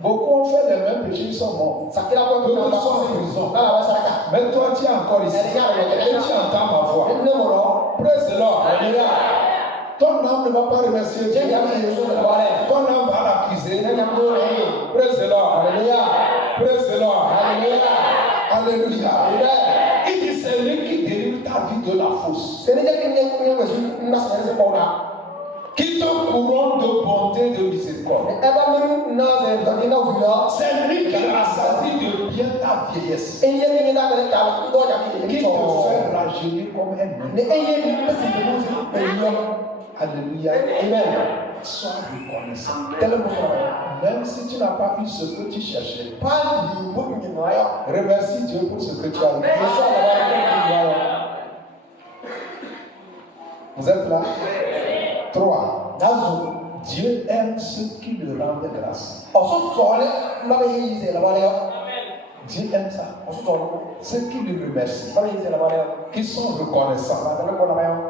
Beaucoup ont fait les mêmes péchés, ils sont morts. D'autres sont en prison. Mais toi, tu es encore ici. Et tu entends ma voix. Praise the Lord. Ton âme ne va pas remercier Dieu. Ton âme va l'accuser. Praise the Lord. Praise the Lord. Alléluia. Il dit c'est lui qui délivre ta vie de la fosse. Qui te couronne de bonté et de miséricorde. C'est lui qui rassasie de bien ta vieillesse. Qui te fait rajeunir comme un homme. Alléluia. Amen. Sois reconnaissant. Même si tu n'as pas eu ce que tu cherchais, remercie Dieu pour ce que tu as eu. Vous êtes là? 3. Dieu aime ceux qui lui rendent grâce. Dieu aime ça. Ceux qui lui remercient, qui sont reconnaissants,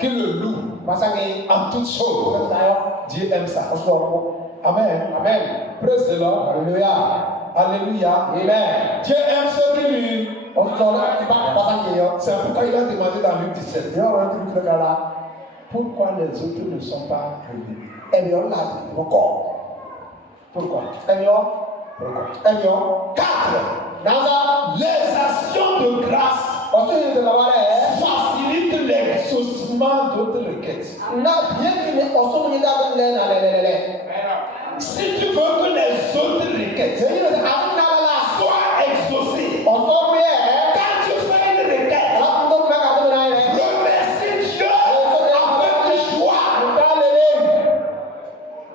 qui le louent en toutes choses. Dieu aime ça. Amen. Amen. Praise the Lord. Alléluia. Alléluia. Amen. Dieu aime ceux qui lui. C'est pourquoi il a demandé dans Luc 17. Pourquoi les autres ne sont pas venus? Pourquoi? 4. Les actions de grâce facilitent l'exaucement d'autres requêtes. Si tu veux que les autres requêtes soient exaucées, quand tu fais une requête, remercie Dieu avec joie.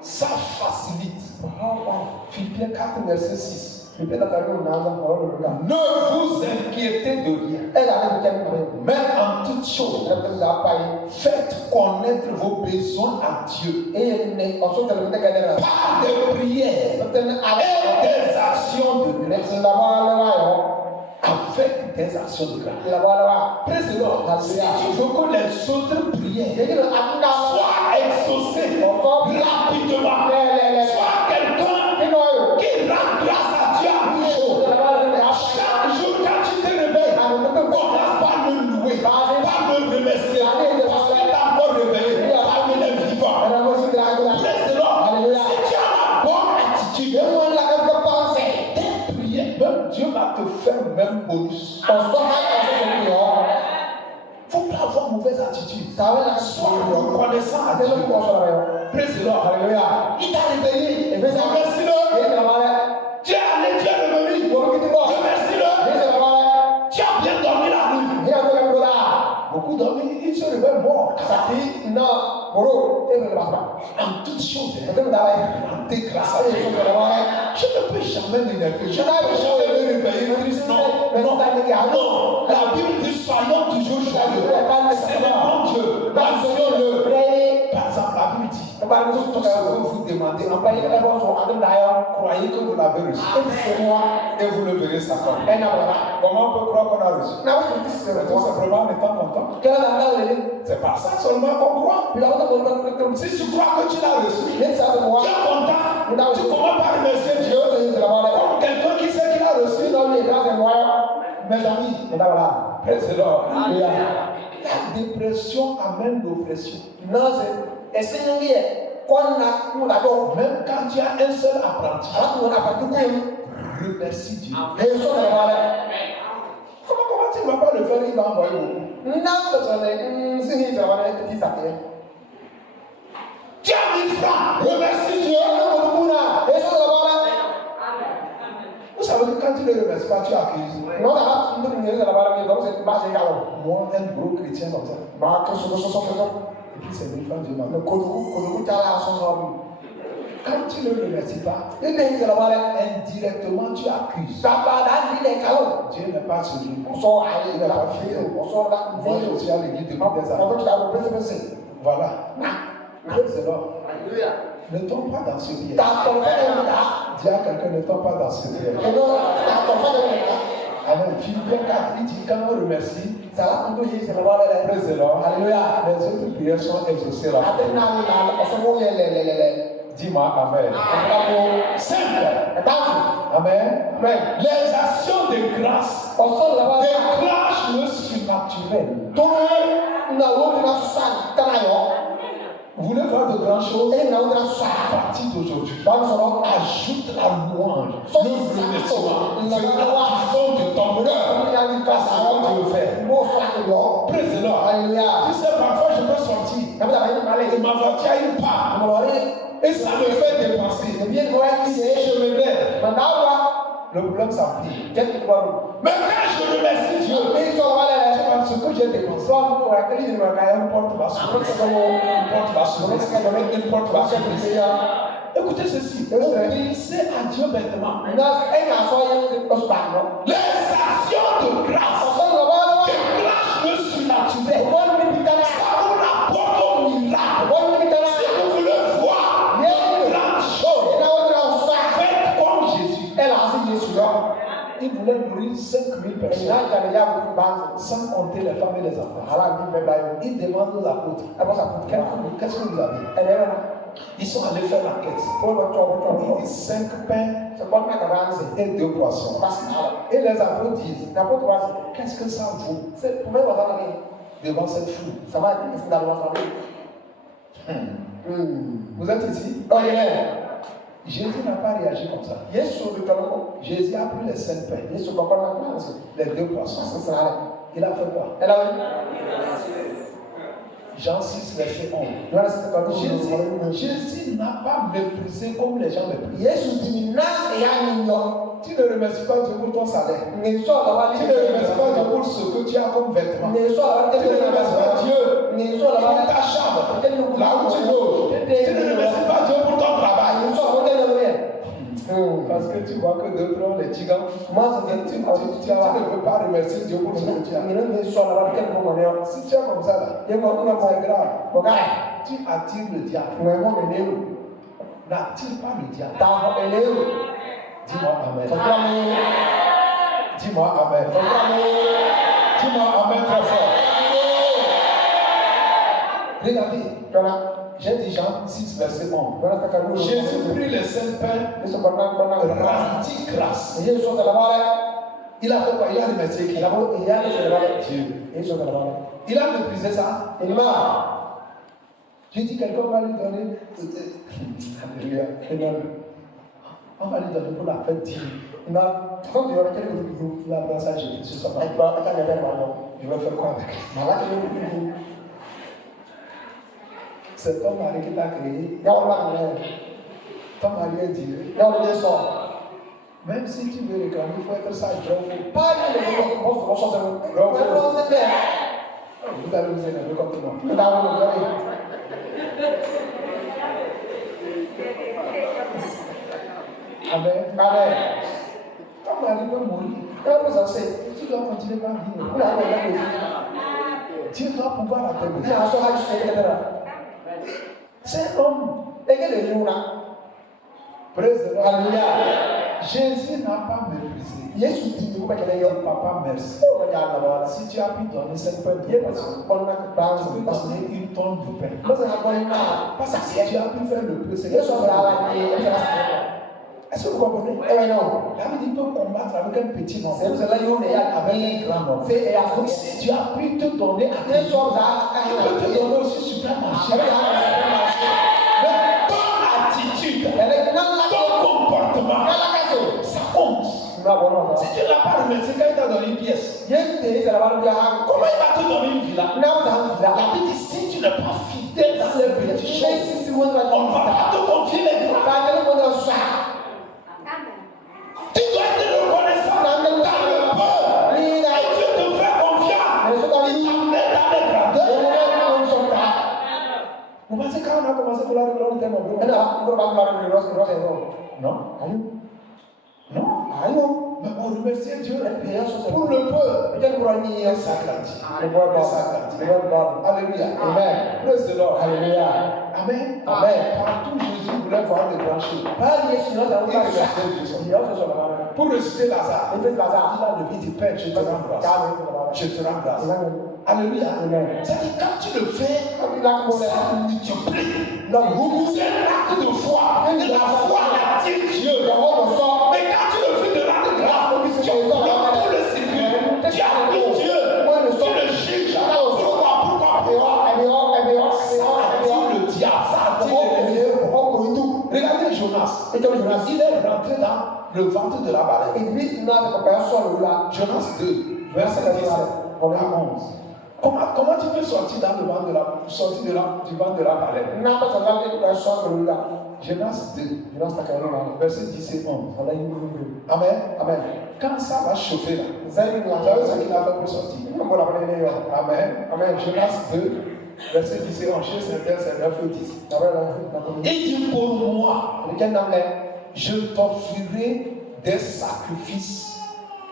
Ça facilite. Ne vous inquiétez de rien. Mais en toute chose, faites connaître vos besoins à Dieu par des prières et des actions de grâce. Avec des actions de grâce. Praise the Lord. Si tu veux que les autres prières soient exaucées rapidement, soit quelqu'un qui rend grâce à Dieu à toujours. Chaque jour quand tu te réveilles, commence par le louer, par le remercier, parce qu'il t'a encore réveillé parmi les vivants. Praise the Lord. Si tu as la bonne attitude, tes prières, même Dieu va te faire même bonus. Il ne faut pas avoir mauvaise attitude. Sois reconnaissant à Dieu. Praise the Lord. Il t'a réveillé. Remercie-le. Tu es allé, tu es revenu. Remercie-le. Tu as bien dormi la nuit. Beaucoup dormi, ils se réveillent morts. En toutes choses, rendez grâce à Dieu. Je ne peux jamais m'énerver. Je ne peux jamais me réveiller triste. Non. La Bible dit soyons toujours joyeux. C'est le bon Dieu. Mentionne-le. Par exemple, la Bible dit tout ce que vous demandez, croyez que vous l'avez reçu. Et vous le verrez s'accomplir. Comment on peut croire qu'on a reçu? Tout simplement en étant content. C'est pas ça seulement qu'on croit. Si tu crois que tu l'as reçu, tu es content, tu commences par remercier Dieu. Comme quelqu'un qui sait qu'il a reçu. Mes amis, praise the Lord. La dépression amène l'oppression. Même quand tu as un seul apprenti, remercie Dieu. Comment tu ne vas pas le faire? Il va envoyer beaucoup. Tu as 1000 francs, remercie Dieu. Vous savez que quand tu ne le remercies pas, tu accuses. Moi, un gros chrétien comme ça. Et puis c'est 1000 francs, Dieu m'a donné. Quand tu ne le remercies pas, indirectement tu accuses. Dieu n'est pas celui. Il n'est pas fier. Moi aussi à l'église depuis des années. Voilà. C'est là. Ne tombe pas dans ce piège. Dis à quelqu'un, ne tombe pas dans ce piège. Alors, Philippiens 4, il dit quand on remercie, praise the Lord. Alléluia. Les autres prières sont exaucées là. Dis-moi Amen. 5. Amen. Les actions de grâce déclenchent le surnaturel. Vous voulez voir de grandes choses? À partir d'aujourd'hui, ajoute la louange, le remerciement, le fond de ton cœur. Parce que tu le fais. Praise the Lord. Tu sais, parfois je peux sortir et ma voiture a une part. Et ça me fait dépenser. Si je me lève, le problème s'applique. Mais quand je remercie Dieu, ce que j'ai dépensé, une porte va s'ouvrir. Écoutez ceci. Obéissez à Dieu bêtement. Les actions de grâce déclenchent le surnaturel. Ça vous rapporte au miracle. Si vous voulez voir de grandes choses, faites comme Jésus. Il voulait nourrir 5000 personnes, sans compter les femmes et les enfants. Il demande aux apôtres, qu'est-ce que vous avez? Ils sont allés faire la quête. Il dit 5 pains et 2 poissons. Et les apôtres disent, qu'est-ce que ça vaut devant cette foule? Vous êtes ici? Jésus n'a pas réagi comme ça. Jésus a pris les 5 pains, les 2 poissons. Il a fait quoi? Jean 6, verset 11. Jésus n'a pas méprisé comme les gens méprisent. Tu ne remercies pas Dieu pour ton salaire. Tu ne remercies pas Dieu pour ce que tu as comme vêtements. Tu ne remercies pas Dieu pour ta chambre, là où tu loges. Tu ne remercies pas Dieu pour ton travail. Parce que tu tu vois que d'autres ont les gigants, Moi, tu ne peux pas remercier Dieu pour ce que tu as. Si tu es comme ça, là, c'est grave. Tu attires le diable. N'attire pas le diable. Dis-moi Amen. Dis-moi Amen. Dis-moi Amen très fort. Regardez, j'ai dit Jean 6, verset 11. Jésus prit le Saint-Père, rendit grâce. Il a fait quoi? Il a remercié qui? Dieu. Il a méprisé ça. J'ai dit quelqu'un va lui donner. Alléluia. On va lui donner pour la fête d'hier. Il va prendre ça, j'ai dit ce soir. Je vais faire quoi avec? C'est ton mari qui t'a créé. Ton mari est Dieu. Même si tu veux réclamer, il faut être sage. Vous allez vous énerver comme tout le monde. Amen. Ton mari peut mourir. Tu dois continuer à vivre. Dieu doit pouvoir la terminer. C'est un homme. Praise the Lord. Jésus n'a pas méprisé. Papa, merci. Si tu as pu donner 5 pains de pain, tu peux donner une tonne de pain. Parce que si tu as pu faire le peu, c'est que est-ce que vous comprenez? La vie peut combattre avec un petit nom, avec un grand nom. Si tu as pu te donner à tes choses, tu peux te donner aussi supermarché. Mais ton attitude, ton comportement, ça compte. Si tu ne l'as pas remercié quand il t'a donné une pièce, comment il va te donner une villa? La Bible dit si tu n'es pas fidèle dans les petites choses, on ne va pas te confier les grands. Tu dois être reconnaissant dans le peu. Et Dieu te fait confiance. Il t'amène dans les grandeurs. Vous pensez quand on a commencé pour la réunion, on était nombreux? Non. Mais on remercie Dieu pour le peu. Et ça grandit. Alléluia. Amen. Praise the Lord. Alléluia. Amen. Amen. Partout Jésus voulait voir des grandes choses. Pour ressusciter Lazare, il a levé tes pères, je te rends grâce. Je te rends grâce. Alléluia. C'est-à-dire quand tu le fais, tu pries. C'est un acte de foi. La foi attire Dieu. Mais quand tu le fais de l'acte de grâce, tu bloques tout le circuit. Tu appuies Dieu. Tu le juges. Pourquoi? Ça attire le diable. Ça attire les meilleurs. Regardez Jonas. Il est rentré dans le ventre de la baleine. Jonas 2, verset 17 à 11. Comment tu peux sortir dans le ventre du ventre de la baleine? Jonas 2, verset 17 et 11. Amen. Quand ça va chauffer là, vous savez ce qu'il a fait pour sortir? Amen. Jonas 2, verset 17 et 11. Chez certains, c'est 9 ou 10. Il dit pour moi, je t'offrirai des sacrifices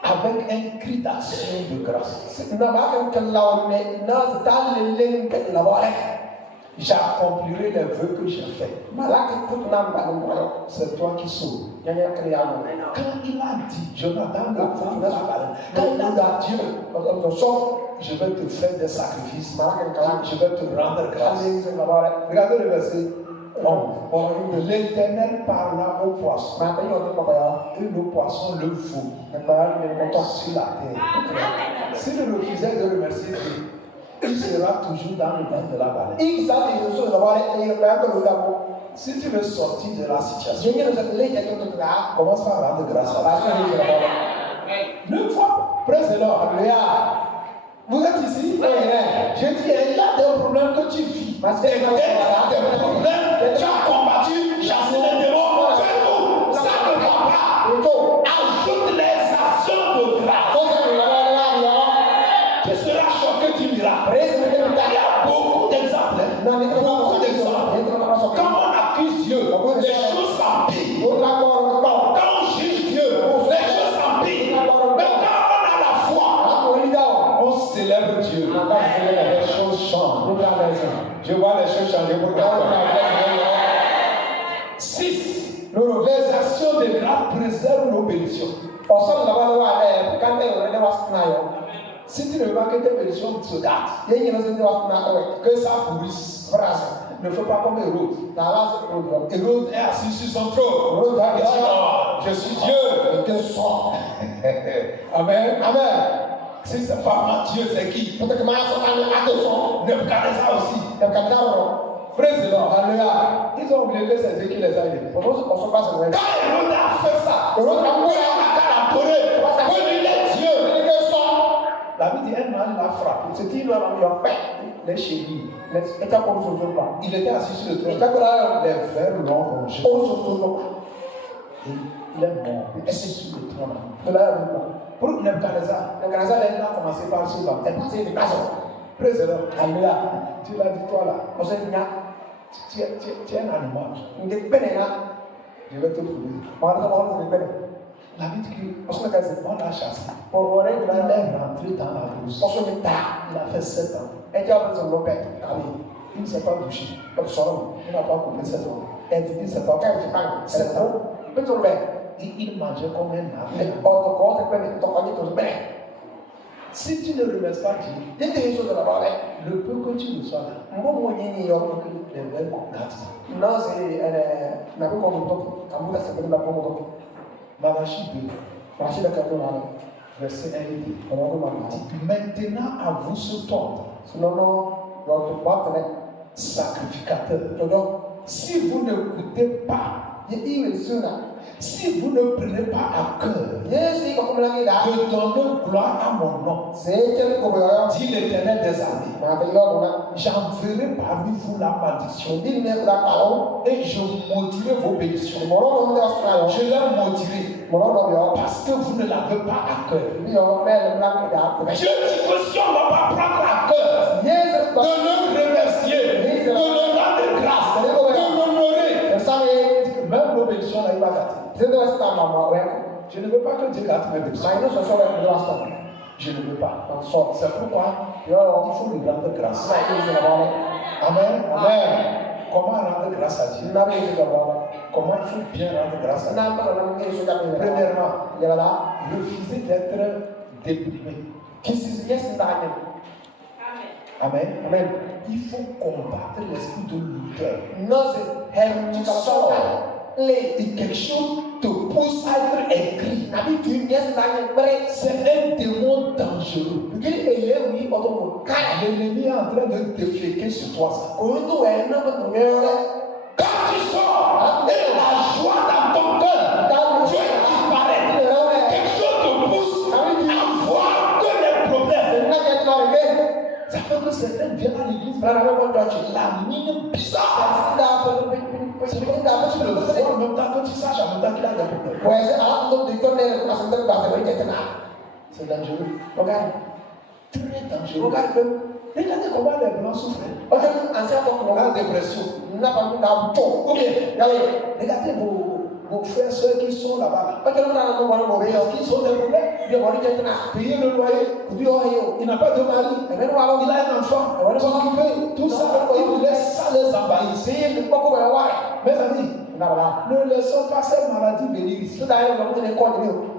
avec un cri d'action de grâce. J'accomplirai les vœux que j'ai faits. C'est toi qui sauves. Quand il a dit, Jonathan, quand il a dit Dieu, je vais te faire des sacrifices, je vais te rendre grâce. Regardez le verset. L'Éternel parla au poisson et le poisson le fout sur la terre. S'il refusait de remercier Dieu, il sera toujours dans le ventre de la baleine. Si tu veux sortir de la situation, commence par rendre grâce à Dieu. Ne vois, praise the Lord. Vous êtes ici? Je dis, il y a des problèmes que tu vis. Des problèmes, tu as combattu, chassé les démons. Fais-nous, ça ne va pas. Ajoute les actions de grâce. Tu seras choqué du miracle. Il y a beaucoup d'exemples. Quand on accuse Dieu, les choses s'empirent. Quand on juge Dieu, célèbre Dieu, les choses changent. Je vois les choses changer pour toi. 6. Les actions de grâce préservent nos bénédictions. Si tu ne veux pas que tes bénédictions se gâtent, que ça pourrisse, ne fais pas comme Hérode. Hérode est assis sur son trône. Il dit, oh, je suis Dieu. Amen. Amen. Si c'est pas moi Dieu, c'est qui? Nebuchadnezzar aussi. Praise the Lord. Alléluia. Ils ont oublié que c'est Dieu qui les a aidés. Quand Hérode a fait ça, il a adoré. Il est Dieu. La Bible dit, un man l'a frappé. C'était une les chéris. Il était assis sur le trône. Les verres l'ont rongé. Et il est mort. Il est sur le trône. Pour Nebuchadnezzar, il a commencé par ce bas. Praise the Lord. Alléluia. Tu l'as dit toi là. Tu es un animal. Je vais te prouver. La Bible dit qu'on l'a chassé. Il est rentré dans la brousse. Il a fait 7 ans. Il ne s'est pas bouché. Il n'a pas coupé 7 ans. Il ne s'est pas coupé 7 ans. Il mangeait comme un âne. Si tu ne remercies pas Dieu, le peu que tu reçois là, les verres Malachie 2, verset 1 et 2. Maintenant à vous ce tordre, sacrificateur. Si vous ne coûtez pas, si vous ne prenez pas à cœur de donner gloire à mon nom, dit l'Éternel des armées, j'enverrai parmi vous la malédiction et je maudirai vos bénédictions. Je les maudirai parce que vous ne l'avez pas à cœur. Je dis que si on ne va pas prendre à cœur de le remercier, de le rendre grâce, de l'honorer, même nos bénédictions n'arrivent pas à gâter. Je ne veux pas que Dieu gâte mes bénédictions. Je ne veux pas. C'est pourquoi il faut lui rendre grâce. Amen. Amen. Comment rendre grâce à Dieu? Comment il faut bien rendre grâce à Dieu? Premièrement, refuser d'être déprimé. Amen. Amen. Il faut combattre l'esprit de lutteur. Tu sors et quelque chose te pousse à être aigri. C'est un démon dangereux. L'ennemi est en train de déféquer sur toi. Quand tu sors et la joie dans ton cœur, Dieu disparaît. Quelque chose te pousse à voir que les problèmes. Ça fait que certains viennent à l'église, la mine bizarre. C'est comme d'abord tu le vois en même temps que tu saches en même temps qu'il a des problèmes. C'est dangereux. Regarde. Très dangereux. Regardez comment les blancs souffrent. La dépression. Ou bien, regardez vos frères et soeurs qui sont là-bas. Qui sont des problèmes. Payer le loyer. Il n'a pas de mari. Il a un enfant. S'occuper. Tout ça. Il laisse ça les envahir. Mes amis, ne laissons pas cette maladie venir ici.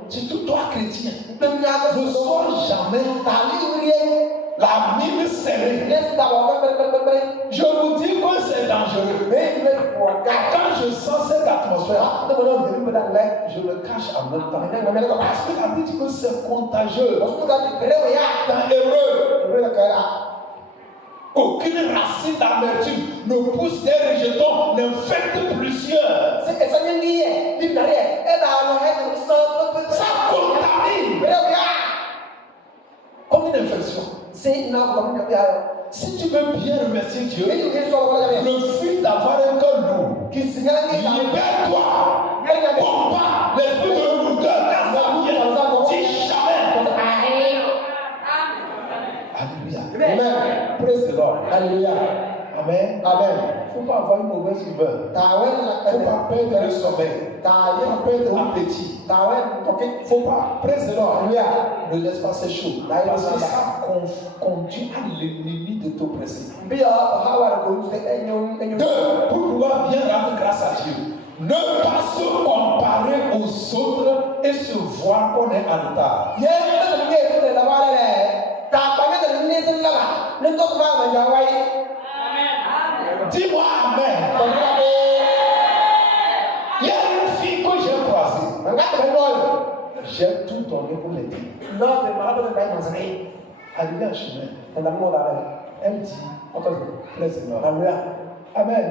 Surtout toi, chrétien. Ne sois jamais la mine serrée. Je vous dis que c'est dangereux. Quand je sens cette atmosphère, je me cache en même temps. Parce que la Bible dit que c'est contagieux. Dans Hébreu, aucune racine d'amertume ne pousse des rejetons, n'infecte plusieurs. Ça contamine. Comme une infection. Si tu veux bien remercier Dieu, refuse d'avoir un cœur lourd. Libère-toi. Combat l'esprit de lourdeur. Car ça vient. Dis jamais. Alléluia. Amen. Praise the Lord. Alléluia. Amen. Amen. Il ne faut pas avoir une mauvaise humeur. Il ne faut pas perdre le sommeil. Il ne faut pas perdre l'appétit. Il ne faut pas, praise the Lord, ne laisse pas ces choses. Parce que ça conduit à l'ennemi de t'oppresser. Deux, pour pouvoir bien rendre grâce à Dieu, ne pas se comparer aux autres et se voir qu'on est en retard. Dis-moi Amen. Il y a une fille que j'ai croisée. J'ai tout donné pour l'aider. Arrivé en chemin, elle dit, praise the Lord. Amen. Amen.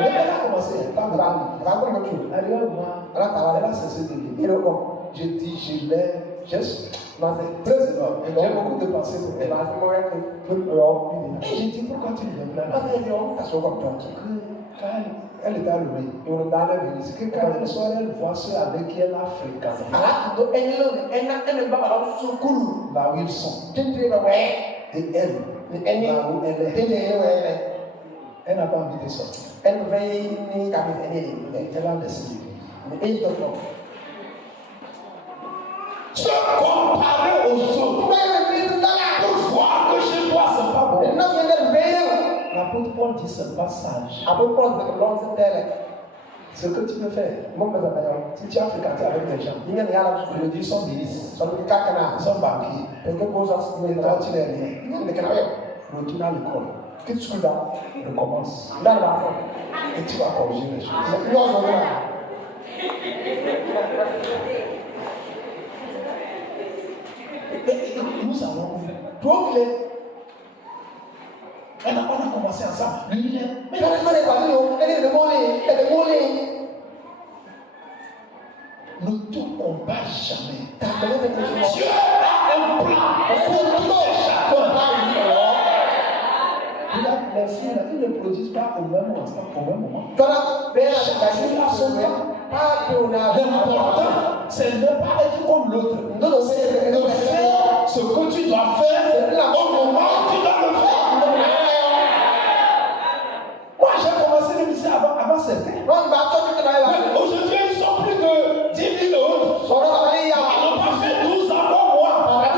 Elle a commencé, elle arrivé moi, elle a cessé de lire. Je dis, je l'ai, praise the Lord. J'ai beaucoup de pensées pour elle. Et j'ai dit, pourquoi tu ne viens pas là? Quand elle était allumée, c'est que quand elle soir, elle voit ceux avec qui elle a fréquenté. Là où ils sont. Et elle, là où elle est. Elle n'a pas envie de sortir. Elle a décidé. Se comparer aux autres pour voir que chez toi c'est pas bon. L'apôtre Paul dit c'est pas sage. Ce que tu veux faire, si tu as fréquenté avec des gens, je le dis, ils sont ministres, ils sont banquiers, et toi tu n'es rien. Retourne à l'école. Qu'est-ce que tu recommence? Et tu vas corriger les choses. Nous allons donc on a commencé ensemble. Lui, il est. Mais ne te compare jamais. Dieu a un plan pour tout chacun. Les filles, ils ne produisent pas au même instant, au même moment. Chacun a son temps. L'important, c'est ne pas être comme l'autre. C'est de faire ce que tu dois faire au moment où tu dois le faire. Moi, j'ai commencé l'émission avant certains. Mais aujourd'hui, ils sont plus de 10 000 autres. Ils n'ont pas fait 12 ans comme moi. Mais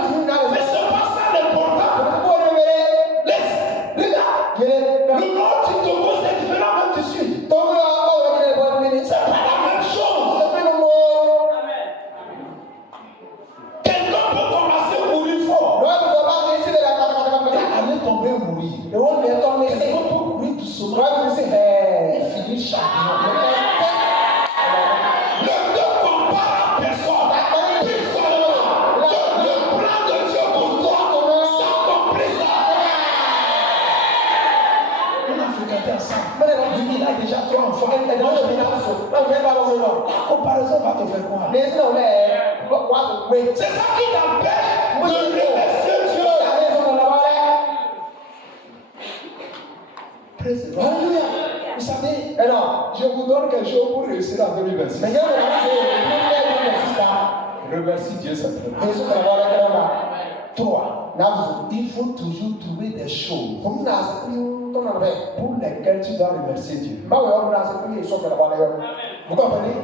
ce n'est pas ça l'important. Regarde, le nom du Togo, c'est différent même du Sud. C'est pas la même chose. Quelqu'un peut commencer à mourir fort. Aller tomber et mourir. Quelqu'un peut mourir doucement et finir champion. Ne te compare à personne. Le plan de Dieu pour toi s'accomplit ça. On a fréquenté ensemble. Il a déjà 3 enfants. La comparaison va te faire quoi? C'est ça qui t'empêche de remercier Dieu. Alléluia. Vous savez, je vous donne quelque chose pour réussir en 2026. Remercie Dieu simplement. 3. Il faut toujours trouver des choses pour lesquelles tu dois remercier Dieu. Vous comprenez?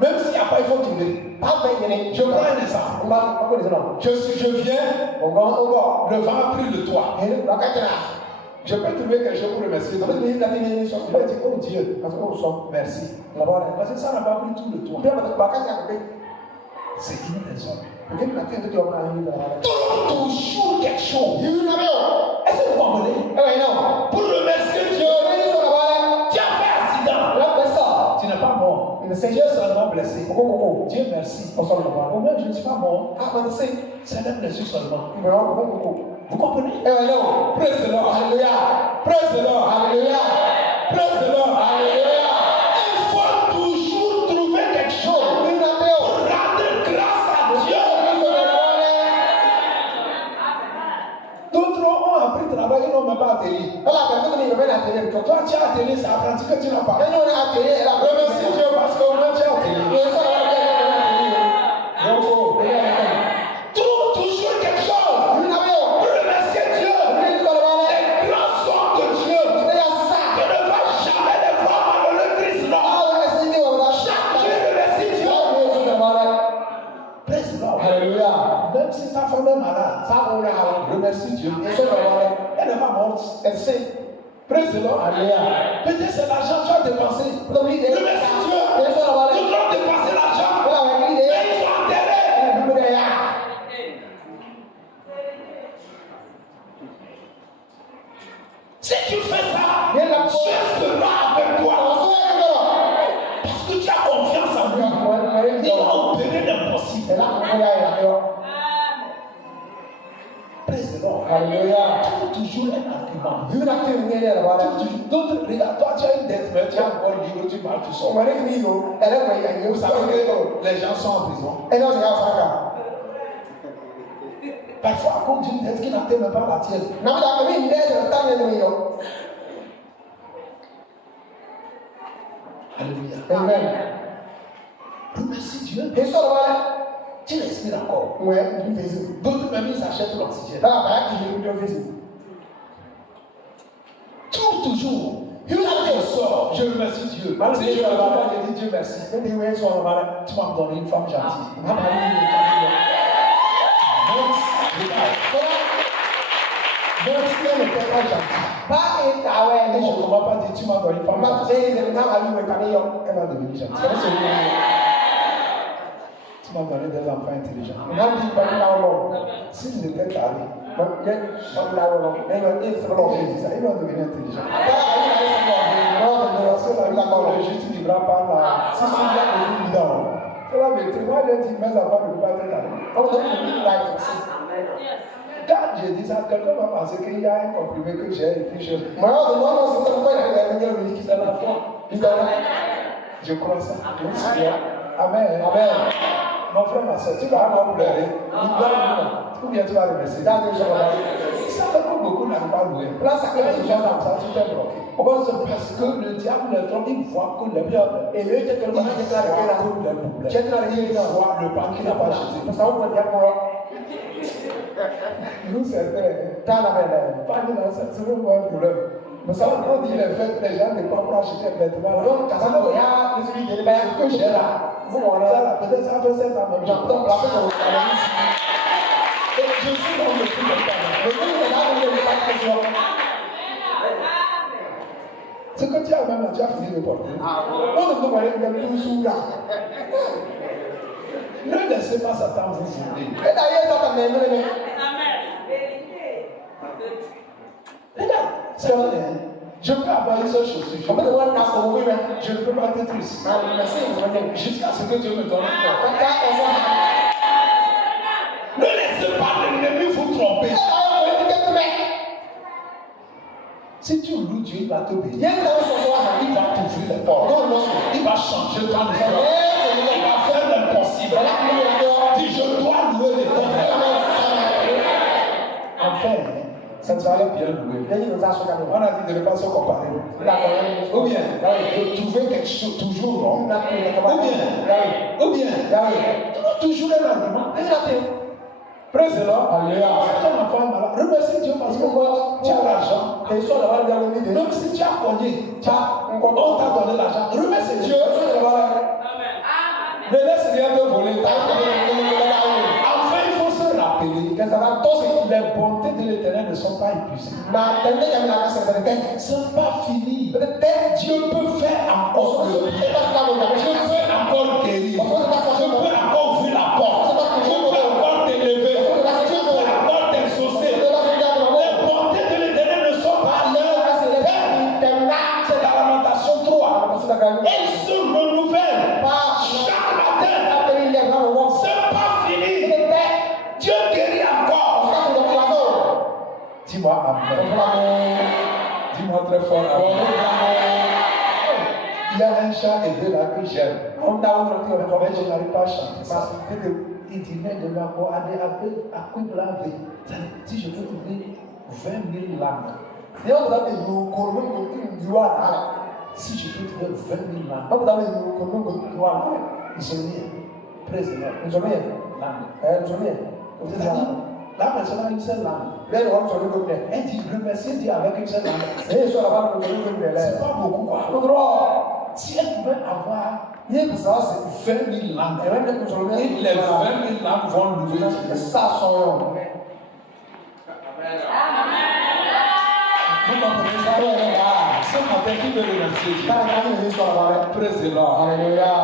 Même s'il n'y a pas, il faut trouver. Je prends un exemple. Je viens, le vent a pris le toit. Je peux trouver quelque chose pour remercier Dieu. Je vais dire, oh Dieu, merci. Parce que ça n'a pas pris tout le toit. C'est une raison. Trouve toujours quelque chose. Est-ce que vous comprenez? Pour remercier Dieu. Tu as fait accident. Tu n'es pas mort. Dieu est seulement blessé. Dieu merci. Au moins, je ne suis pas mort. C'est même blessure seulement. Vous comprenez? Praise the Lord. Alléluia. Praise the Lord. Alléluia. Praise the Lord. Alléluia. Il faut toujours trouver quelque chose pour rendre grâce à Dieu. D'autres ont appris à travailler, ils n'ont même pas atterri. Toi, tu as atterri, c'est apprenti que tu n'as pas. Remercie Dieu parce qu'au moins tu as atterri. Trouve toujours quelque chose pour remercier Dieu. Les grands sons de Dieu. remercie Dieu. Èso lọ́wọ́ rẹ̀. Elle n'est pas morte. Ẹ̀sìn. Praise the Lord. Alléluia. Peut-être c'est l'argent que tu as dépensé. Lóbi dé. Remercie Dieu. Èso lọ́wọ́ rẹ̀. D'autres ont dépensé l'argent. Wọ́n àwọn ẹ̀kí dé. Mais ils sont enterrés. Ẹ̀dúgbò dẹ̀ yá. Si tu fais ça, Viens là. Dieu sera avec toi. Ọ̀sán yẹn lọ. Parce que tu as confiance en lui. Il va opérer l'impossible. Ẹ̀dá kọ̀ọ̀kan yá yà yọ. Praise the Lord. Alléluia. Toujours un argument. Yóò náà kéwìn ní ẹ̀rọ wa dẹ̀. D'autres, regarde, toi tu as une dette, mais tu as encore un livre, tu parles, tu sors. Ọmọdé kìíní yìí o, ẹ̀rẹ́gbẹ̀ẹ́ yà yóò Vous sábà savez kéwìn lọ. que les gens sont en prison. Ẹ̀dá ọ̀sẹ̀ yà sáka. Parfois, à cause d'une dette qui n'atteint même pas la tienne. Nàbàdà kò ní ìdẹ́ ẹ̀sẹ̀ tá yẹn ní yọ. Alléluia. Amen. Remercie Dieu. Èso lọ́wọ́ rẹ̀. Tu respires encore. Wẹ̀ ní fèsì. D'autres même ils achètent l'oxygène. Dáa bàyà kìí ní ọjọ́ fèsì. Toujours. Il a sort. Je remercie Dieu. Si je ne vais pas, je dis Dieu merci. Níbi ìwé sọ ọ̀rọ̀ rẹ̀. Tu m'as donné une femme gentille. Nàbàdà yìí ní ìkànnì yọ. Même si elle n'était pas gentille. Báyìí kàwé Et ní je ne ṣòkò. commence pas dire tu m'as donné une femme Má gentille. ṣe é ní náà àlùwẹ̀ ìkànnì yọ. Elle va devenir gentille. Ẹ̀rọ sọ̀rọ̀ yìí. Tu m'as donné des enfants intelligents. Nàá di pẹ̀lú náà lọ. S'ils étaient carrés, Yẹ ọ̀gbìn náà lọ. Ẹ̀yọ ẹ̀ sọ̀rọ̀ je yìí. dis ça, ils vont devenir intelligents. Báyìí àyè náà yẹ sọ̀rọ̀ yìí. Parce que la vie encore le juste ne vivra pas là. Si tu viens de vivre dedans, c'est la vérité. Moi, je dis, mes enfants ne peuvent pas être carrés. Ọmọ tó kù ní ìlà ìfọ̀sí. Quand je dis ça, quelqu'un va penser qu'il y a un comprimé que j'ai et puis je. Mọ̀ ọ́ tó lọ́wọ́ sí ọ̀pọ̀ ìrìn àjò ẹ̀mí yẹn C'est la foi. Je crois ça. Amen. Amen. Mon frère, ma soeur, tu vas encore pleurer. Ou bien tu vas remercier. Dáadé sọ̀rọ̀ báyìí. Ça fait que beaucoup n'arrivent pas à louer. Là, ça Quand fait tu que viens comme ça, tu t'es bloqué. Pourquoi? C'est parce que le diable, le trompe, il voit que le peuple. èmi ó jẹ́ kí ọlọ́mọ jẹ́ kí ọlọ́mọ jẹ́ kí ọlọ́mọ jẹ́ kí ọlọ́mọ jẹ́ kí ọlọ́mọ Soit le banque qui n'a pas acheté. Parce que àwọn ọmọdé akọrọ Nous, c'est vrai. dáadáa bẹ̀rẹ̀ bẹ̀rẹ̀. Pas de ça, c'est vraiment un problème. Mais ça, on dit les fêtes, les gens ne peuvent pas acheter un vêtement. Ọlọ́run kàtà náà yá nítorí ìdílé báyà Que j'ai là. fún wọn Ça, náà. là, peut-être ça fait 7 ans même. J'entends la paix dans le calme. Et je suis dans le plus de temps. Le jour où on a vu le pas de joie. Ce que tu as même là, tu as fini de porter. On ne peut pas aller même tout sous là. Ne laissez pas Satan vous voler. Et d'ailleurs, ça t'a même aimé. Regarde, c'est vrai. Je peux avoir une seule chose. On peut devoir la sauver, mais Je ne peux pas être triste. merci, vous venez. Jusqu'à ce que Dieu me donne encore. Quand on voit. Ne laissez pas l'ennemi vous tromper. Et d'ailleurs, on dit que mais. Si tu loues Dieu, il va te bénir. Viens dans ce soir, Il va t'ouvrir les portes. non, non. Il va changer ton histoire. Il va faire l'impossible. Dis, je dois louer l'Éternel. Enfin, ça te allait bien louer. Viens nous assurer. On a dit de ne pas se comparer. Ou bien, de trouver quelque chose toujours non. Ou bien, toujours un argument. Praise the Lord. Alléluia. C'est ton enfant malade. Remercie Dieu parce que tu as l'argent. Même si tu as cogné, on t'a donné l'argent. Remercie Dieu. Ne laisse rien te voler. Enfin, il faut se rappeler que les bontés de l'Éternel ne sont pas épuisées. Ce n'est pas fini. Dieu peut faire encore le bien. Je peux encore guérir. Je peux encore ouvrir la porte. Je peux encore t'élever. Je peux encore t'exaucer. Les bontés de l'Éternel ne sont pas là. C'est la lamentation 3. Elles se renouvellent chaque matin. C'est pas fini. Dieu guérit encore. Dis-moi Amen. Dis-moi très fort Amen. Il y a un chant élevé là que j'aime. Mais je n'arrive pas à chanter ça. Il dit, mais de la voix à quoi blaver. Si je peux trouver 20 000 langues. Si je peux trouver 20 000 langues. Ils sont liés. Président. Ils sont liés. Langue. C'est-à-dire, la personne a une seule langue. Elle dit, remercier Dieu avec une seule langue. C'est pas beaucoup quoi. Si elle pouvait avoir 20 000 langues, et les 20 000 langues vont louer Dieu. matin, qui veut remercier Dieu? Kana kani ni so la bare. Praise the Lord. Hallelujah.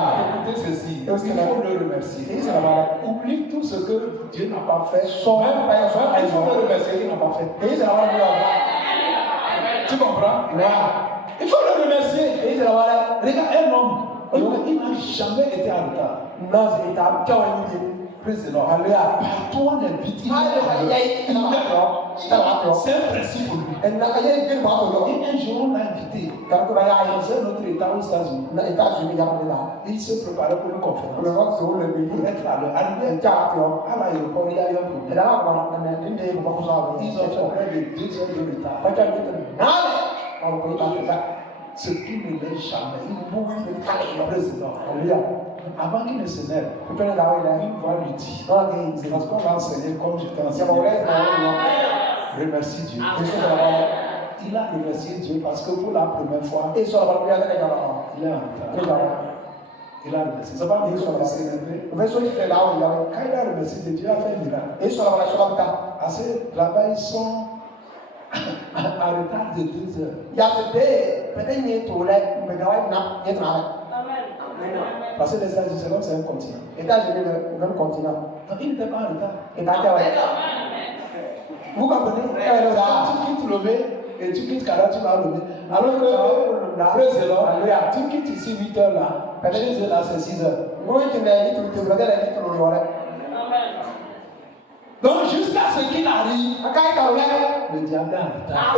Écoutez ceci, il Et aussi, faut le remercier. Ni so la bare. Oublie tout ce que Dieu n'a pas fait. So Même pa yo so il faut le remercier, il n'a pas fait. Ni so la bare yo. Tu comprends? Wa. Il faut le remercier. Ni so la bare. Regarde un homme, il n'a jamais été en retard. Nazi ita kyawa ni. Praise the Lord. Hallelujah. Partout on invite, il C'est c'est un principe pour lui. un jour, on l'a invité Quand on va y aller, dans un autre état aux États-Unis. Il se préparait pour une conférence. Pour être à l'heure. Arrivé à l'aéroport, il y a eu un problème. Ils ont fait près de 2 heures de retard. Ce qui ne l'est jamais. Il mourit de calé le président. Avant qu'il ne se lève, il va lui dire. Parce qu'on va enseigner comme je t'ai enseigné. Remercie Dieu. Il a remercié Dieu parce que pour la première fois, il est en retard. Il a remercié. Ça va dire qu'on s'est élevé. Quand il a remercié Dieu, Dieu a fait un miracle. À ce là-bas, ils sont en retard de 2 heures. Parce que les États-Unis, c'est un continent. Donc il n'était pas en retard. Vous comprenez? Tu quittes Lomé et tu quittes Kara, tu vas à Lomé. Alors que, praise the Lord, tu quittes ici 8 heures là, chez eux là c'est 6 heures. Donc jusqu'à ce qu'il arrive, le diable est en retard.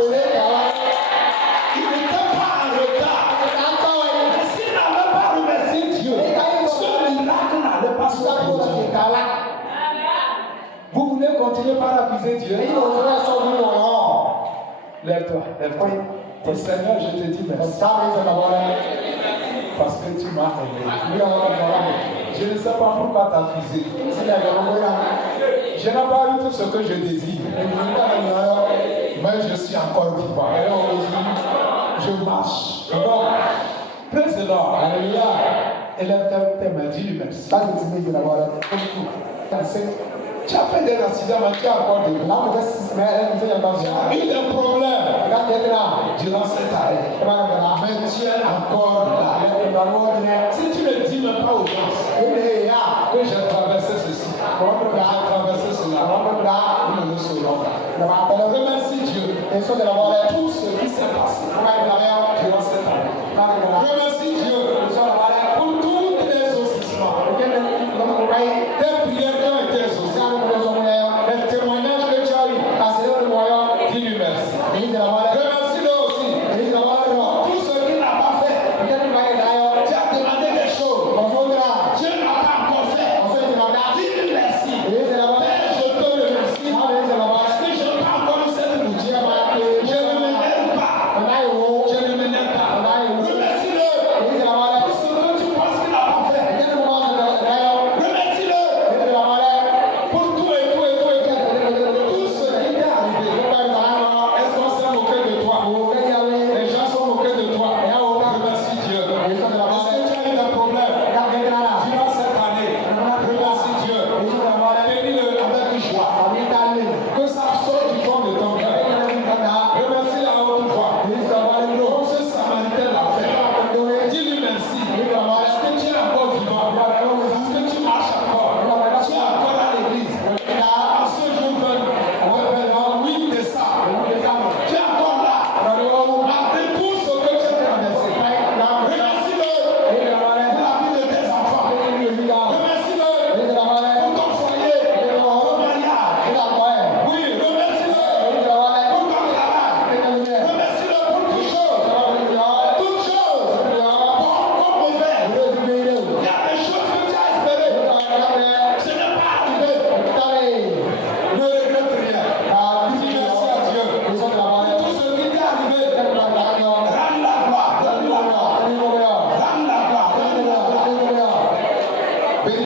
Il n'était pas en retard. Mais s'il n'avait pas remercié Dieu, ce miracle n'allait pas se produire. Vous voulez continuer par accuser Dieu? Lève-toi, lève-toi. Oui. Seigneur, je te dis merci. Parce que tu m'as aidé. Je ne sais pas pourquoi t'accuser. Je n'ai pas eu tout ce que je désire. Mais je suis encore vivant. Je marche. Praise the Lord. Alléluia. Élève tes mains, dis-lui merci. Tu as fait des accidents, mais tu as encore des problèmes. Tu as eu des problèmes durant cette année. Mais tu es encore là. Si tu ne dis même pas aux gens que j'ai traversé ceci, j'ai traversé cela, nous ne le saurons pas. Remercie Dieu pour tout ce qui s'est passé durant cette année. Remercie